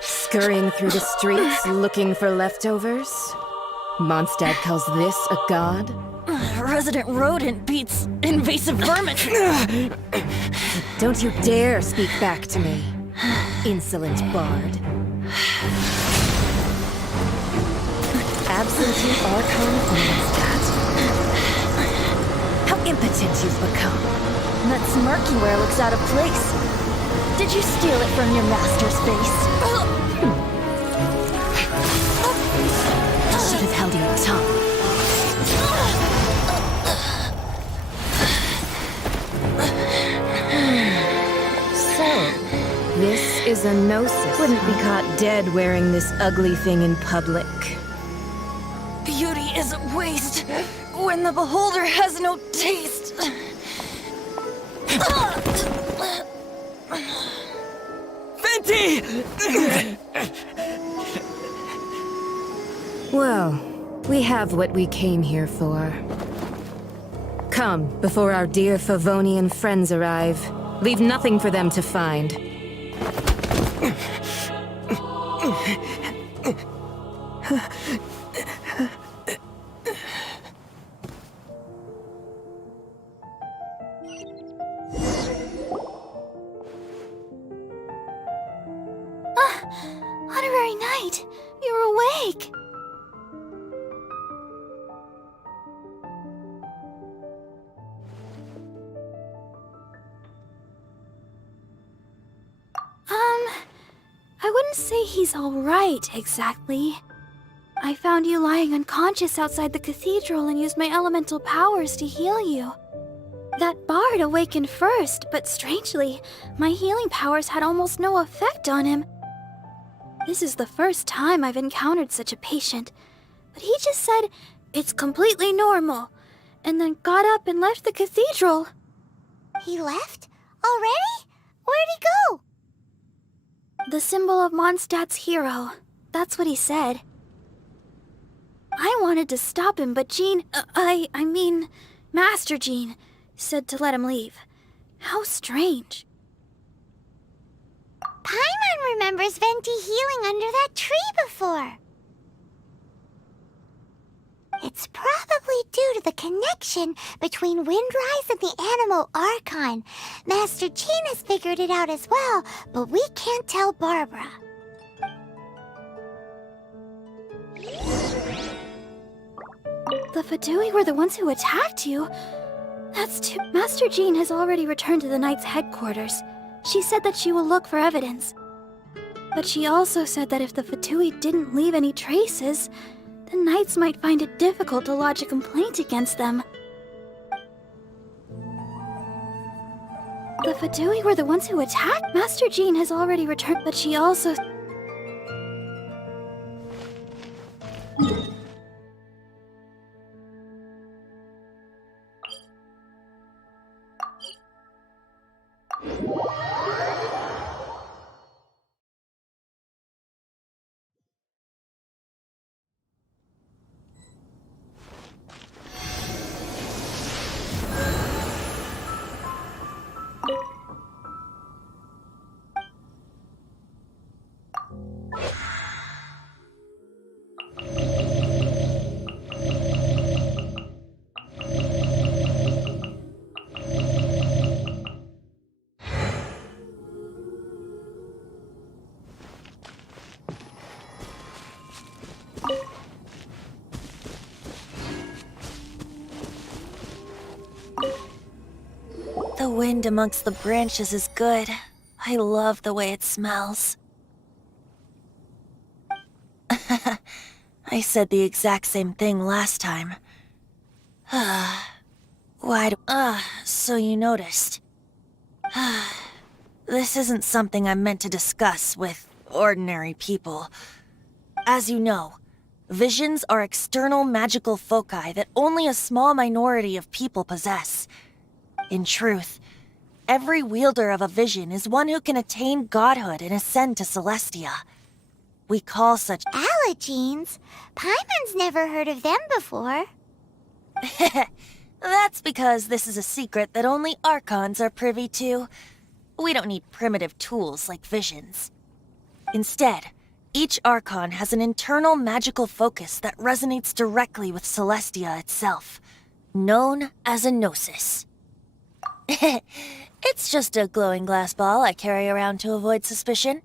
Scurrying through the streets looking for leftovers? Mondstadt calls this a god? Resident rodent beats invasive vermin. Don't you dare speak back to me, insolent bard. Absentee Archon of Mondstadt. How impotent you've become. That smirk you wear looks out of place. Did you steal it from your master's face? You should have held your tongue. So, this is a gnosis. Wouldn't be caught dead wearing this ugly thing in public. Beauty is a waste when the beholder has no taste. Fenty! Well, we have what we came here for. Come, before our dear Favonian friends arrive. Leave nothing for them to find. Honorary Knight, you're awake! say he's alright, exactly. I found you lying unconscious outside the cathedral and used my elemental powers to heal you. That bard awakened first, but strangely, my healing powers had almost no effect on him. This is the first time I've encountered such a patient, but he just said, "It's completely normal," and then got up and left the cathedral. He left? Already? Where'd he go? The symbol of Mondstadt's hero. That's what he said. I wanted to stop him, but Jean, I mean, Master Jean, said to let him leave. How strange. Paimon remembers Venti healing under that tree before. It's probably due to the connection between Windrise and the Animo Archon. Master Jean has figured it out as well, but we can't tell Barbara. The Fatui were the ones who attacked you? That's too... Master Jean has already returned to the Knight's headquarters. She said that she will look for evidence. But she also said that if the Fatui didn't leave any traces, the Knights might find it difficult to lodge a complaint against them. The Fatui were the ones who attacked? Master Jean has already returned, but she also... The wind amongst the branches is good. I love the way it smells. I said the exact same thing last time. Why do... so you noticed. This isn't something I'm meant to discuss with ordinary people. As you know, visions are external magical foci that only a small minority of people possess. In truth, every wielder of a vision is one who can attain godhood and ascend to Celestia. We call such... Allergenes? Paimon's never heard of them before. That's because this is a secret that only Archons are privy to. We don't need primitive tools like visions. Instead, each Archon has an internal magical focus that resonates directly with Celestia itself, known as a gnosis. It's just a glowing glass ball I carry around to avoid suspicion.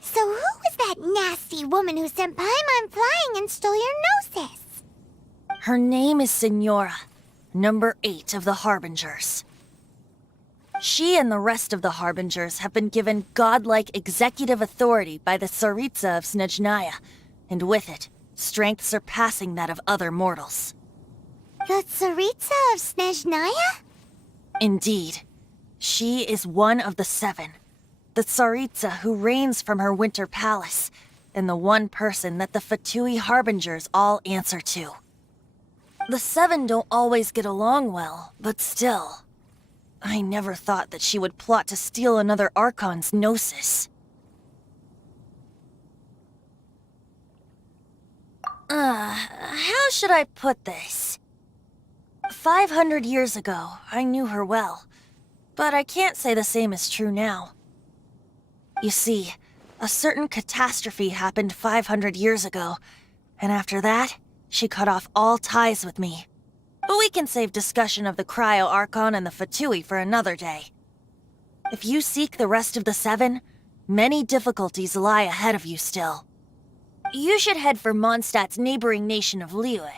So who was that nasty woman who sent Paimon flying and stole your gnosis? Her name is Signora, number 8 of the Harbingers. She and the rest of the Harbingers have been given godlike executive authority by the Tsaritsa of Snezhnaya, and with it, strength surpassing that of other mortals. The Tsaritsa of Snezhnaya? Indeed. She is one of the 7. The Tsaritsa who reigns from her winter palace, and the one person that the Fatui Harbingers all answer to. The 7 don't always get along well, but still. I never thought that she would plot to steal another Archon's gnosis. How should I put this? 500 years ago, I knew her well, but I can't say the same is true now. You see, a certain catastrophe happened 500 years ago, and after that, she cut off all ties with me. But we can save discussion of the Cryo Archon and the Fatui for another day. If you seek the rest of the 7, many difficulties lie ahead of you still. You should head for Mondstadt's neighboring nation of Liyue.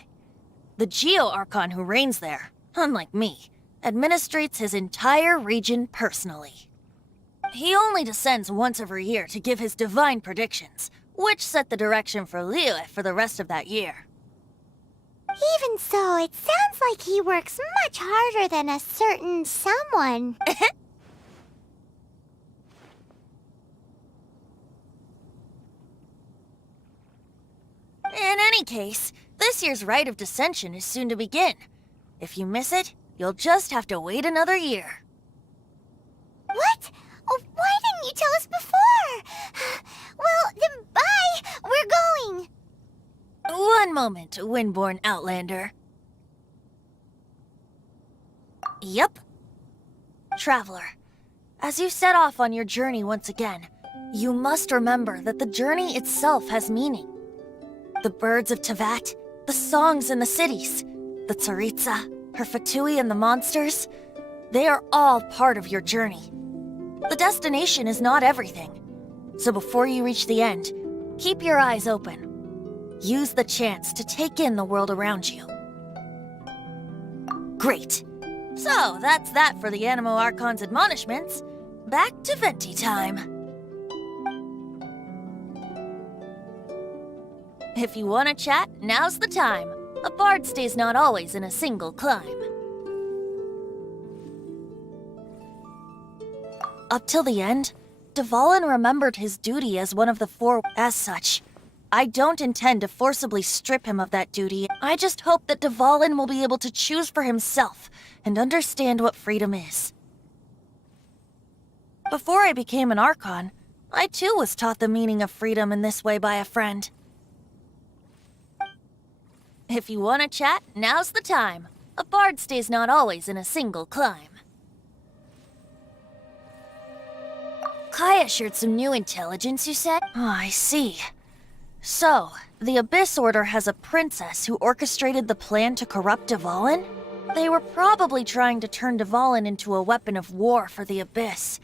The Geo Archon who reigns there, unlike me, administrates his entire region personally. He only descends once every year to give his divine predictions, which set the direction for Liyue for the rest of that year. Even so, it sounds like he works much harder than a certain someone. In any case, this year's Rite of Descension is soon to begin. If you miss it, you'll just have to wait another year. What? Oh, why didn't you tell us before? Well, then bye! We're going! One moment, Windborn Outlander. Yep. Traveler, as you set off on your journey once again, you must remember that the journey itself has meaning. The birds of Tevat, the songs in the cities, the Tsaritsa, her Fatui and the monsters, they are all part of your journey. The destination is not everything, so before you reach the end, keep your eyes open. Use the chance to take in the world around you. Great. So, that's that for the Animo Archon's admonishments. Back to Venti time. If you want to chat, now's the time. A bard stays not always in a single climb. Up till the end, Dvalin remembered his duty as one of the four. As such, I don't intend to forcibly strip him of that duty. I just hope that Dvalin will be able to choose for himself and understand what freedom is. Before I became an Archon, I too was taught the meaning of freedom in this way by a friend. If you want to chat, now's the time. A bard stays not always in a single climb. Kaya shared some new intelligence, you said? Oh, I see. So, the Abyss Order has a princess who orchestrated the plan to corrupt Dvalin? They were probably trying to turn Dvalin into a weapon of war for the Abyss.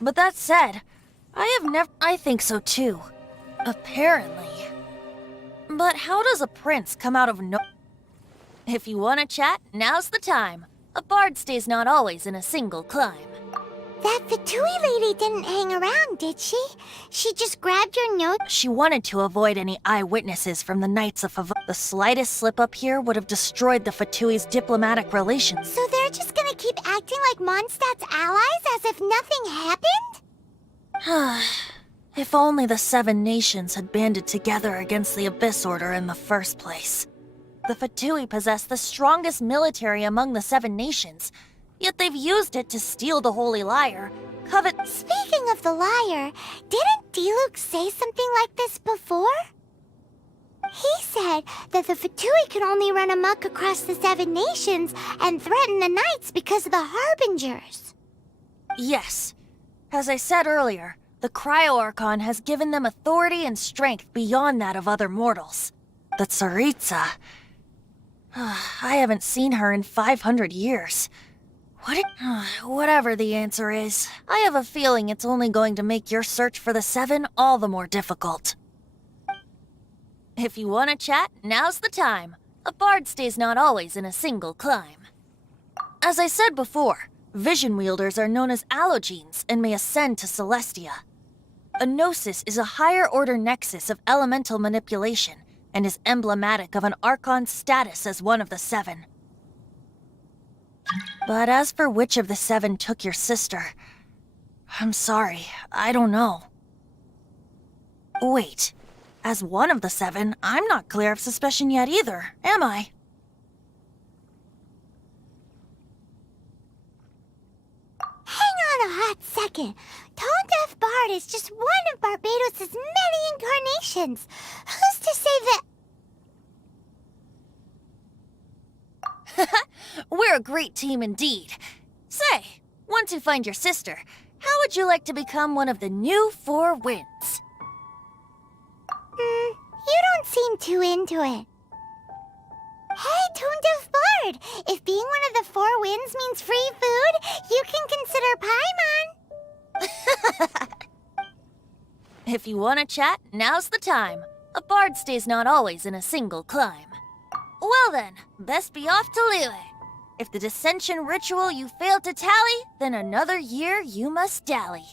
But that said, I think so too. Apparently. But how does a prince come out of no... If you want to chat, now's the time. A bard stays not always in a single climb. That Fatui lady didn't hang around, did she? She just grabbed your note? She wanted to avoid any eyewitnesses from the Knights of Favonius. The slightest slip-up here would have destroyed the Fatui's diplomatic relations. So they're just gonna keep acting like Mondstadt's allies as if nothing happened? If only the Seven Nations had banded together against the Abyss Order in the first place. The Fatui possess the strongest military among the Seven Nations, yet they've used it to steal the Holy Lyre, covet... Speaking of the Lyre, didn't Diluc say something like this before? He said that the Fatui could only run amok across the Seven Nations and threaten the Knights because of the Harbingers. Yes. As I said earlier, the Cryo-Archon has given them authority and strength beyond that of other mortals. The Tsaritsa... I haven't seen her in 500 years. Whatever the answer is, I have a feeling it's only going to make your search for the Seven all the more difficult. If you want to chat, now's the time. A bard stays not always in a single climb. As I said before, vision wielders are known as allogenes and may ascend to Celestia. A gnosis is a higher-order nexus of elemental manipulation and is emblematic of an Archon's status as one of the Seven. But as for which of the Seven took your sister, I'm sorry, I don't know. Wait, as one of the Seven, I'm not clear of suspicion yet either, am I? Hang on a hot second. Tone Deaf Bard is just one of Barbados' many incarnations. Who's to say that... We're a great team indeed. Say, once you find your sister, how would you like to become one of the new Four Winds? You don't seem too into it. Hey, Tone Deaf Bard! If being one of the Four Winds means free food, you can consider Paimon. If you want to chat, now's the time. A bard stays not always in a single climb. Well then, best be off to Liyue. If the dissension ritual you failed to tally, then another year you must dally.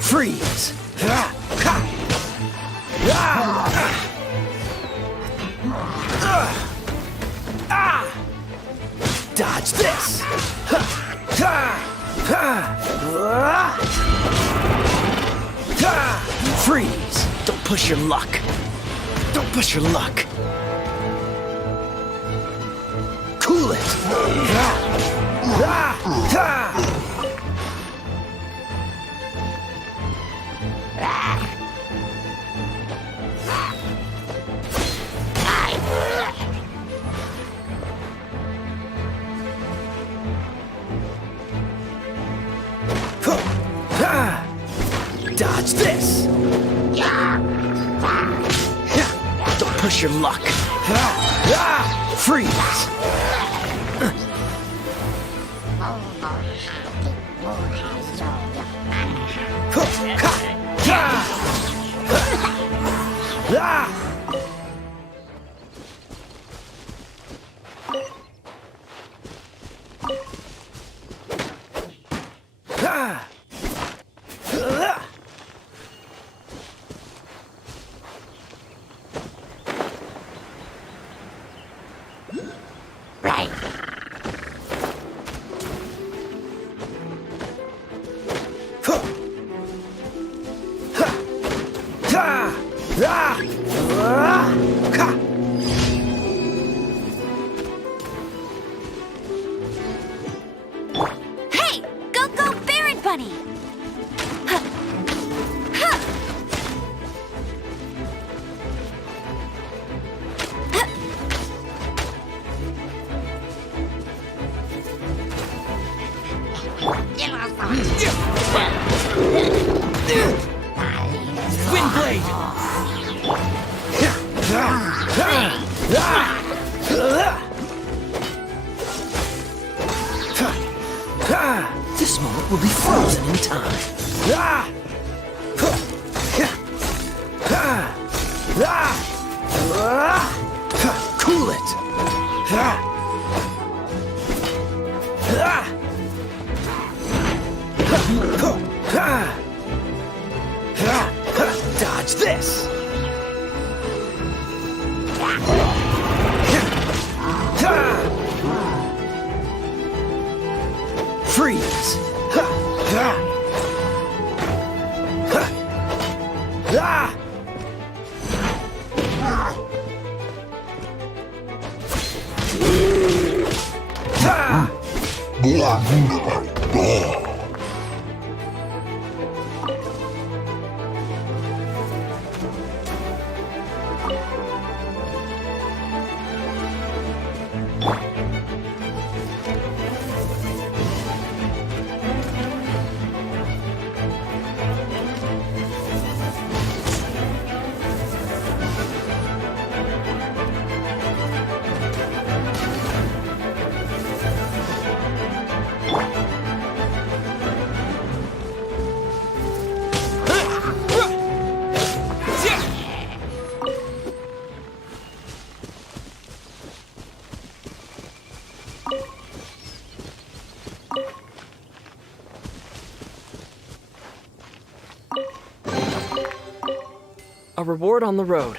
Freeze! Dodge this! Freeze! Don't push your luck! Don't push your luck! Cool it! Dodge this! Don't push your luck! Freeze! Hey! Go, Baron Bunny! Windblade! This moment will be frozen in time. Cool it! Dodge this! A reward on the road.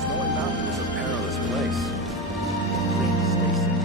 Snowy Mountain is a perilous place. Please stay safe.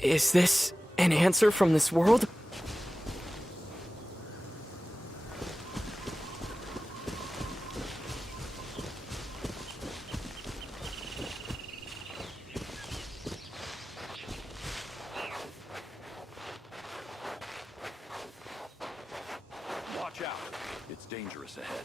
Is this an answer from this world? It's dangerous ahead.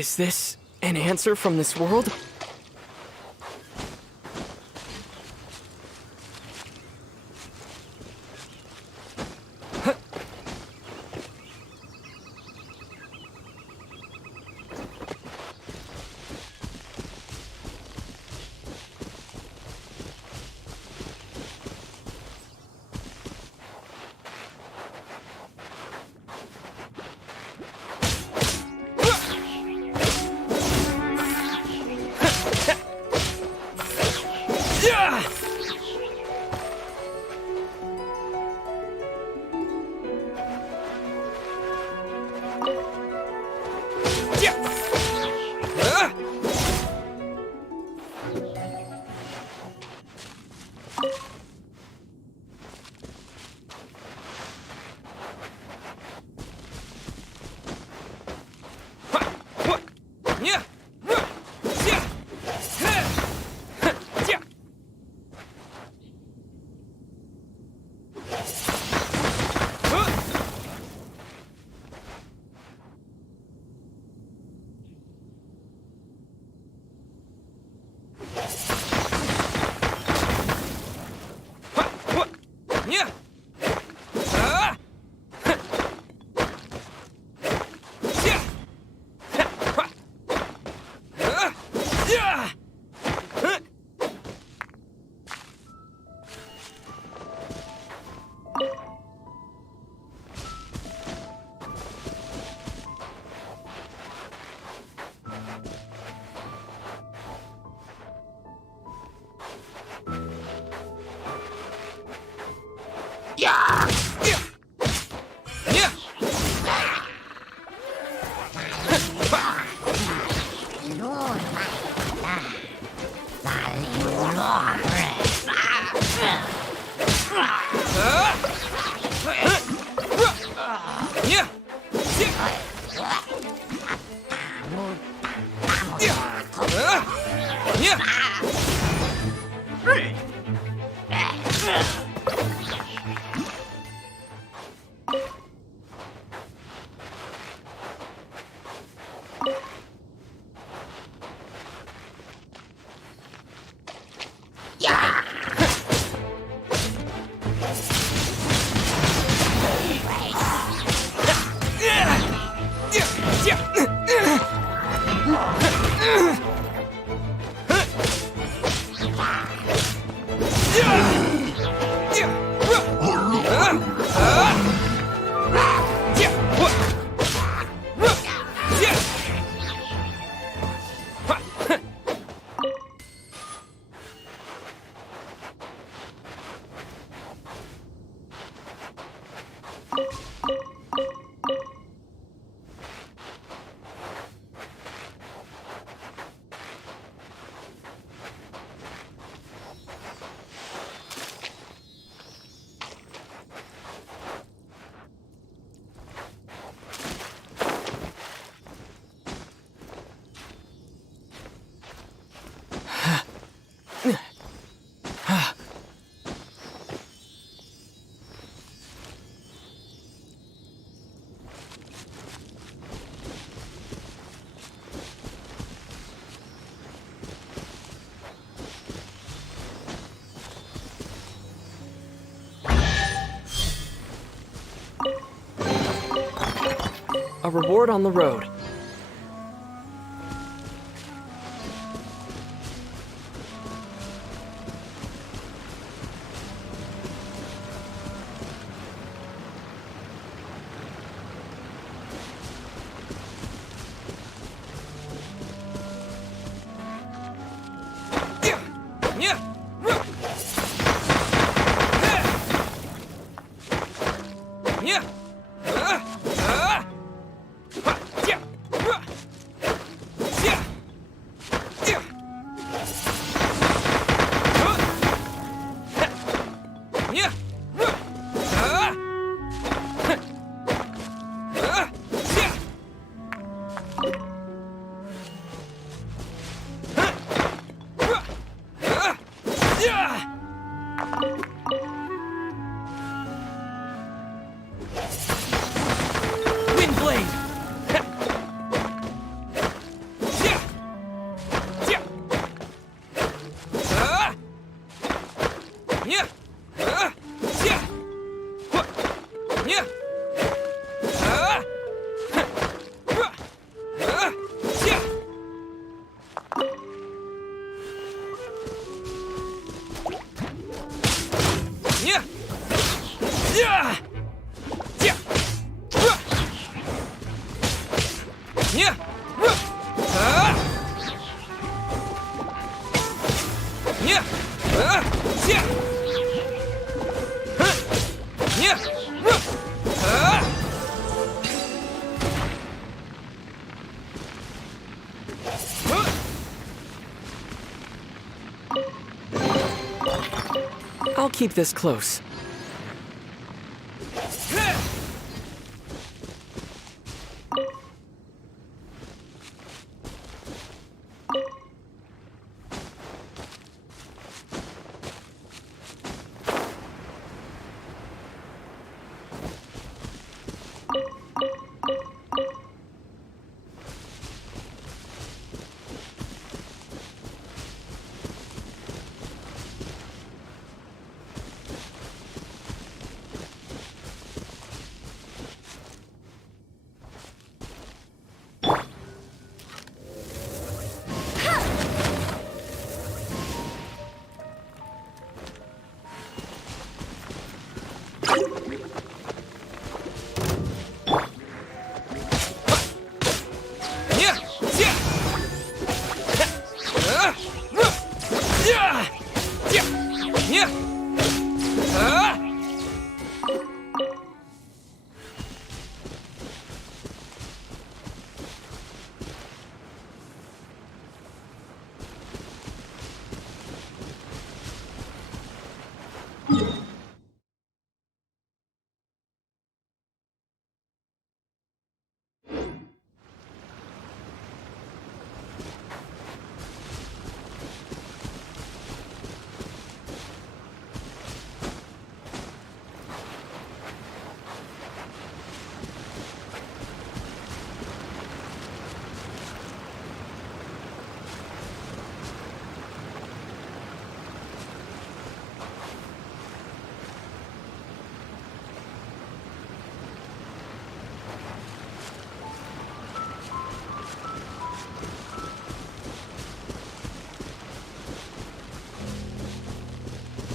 Is this an answer from this world? A reward on the road. I'll keep this close.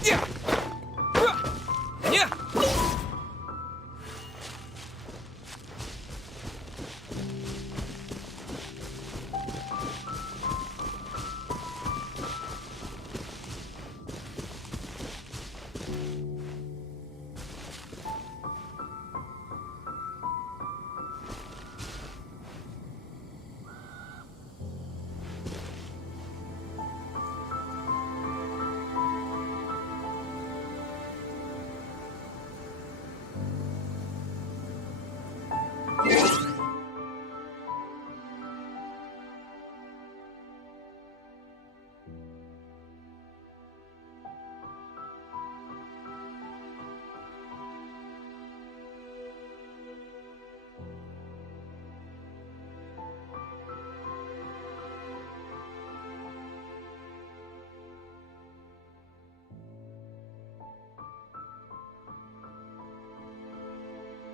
Yeah!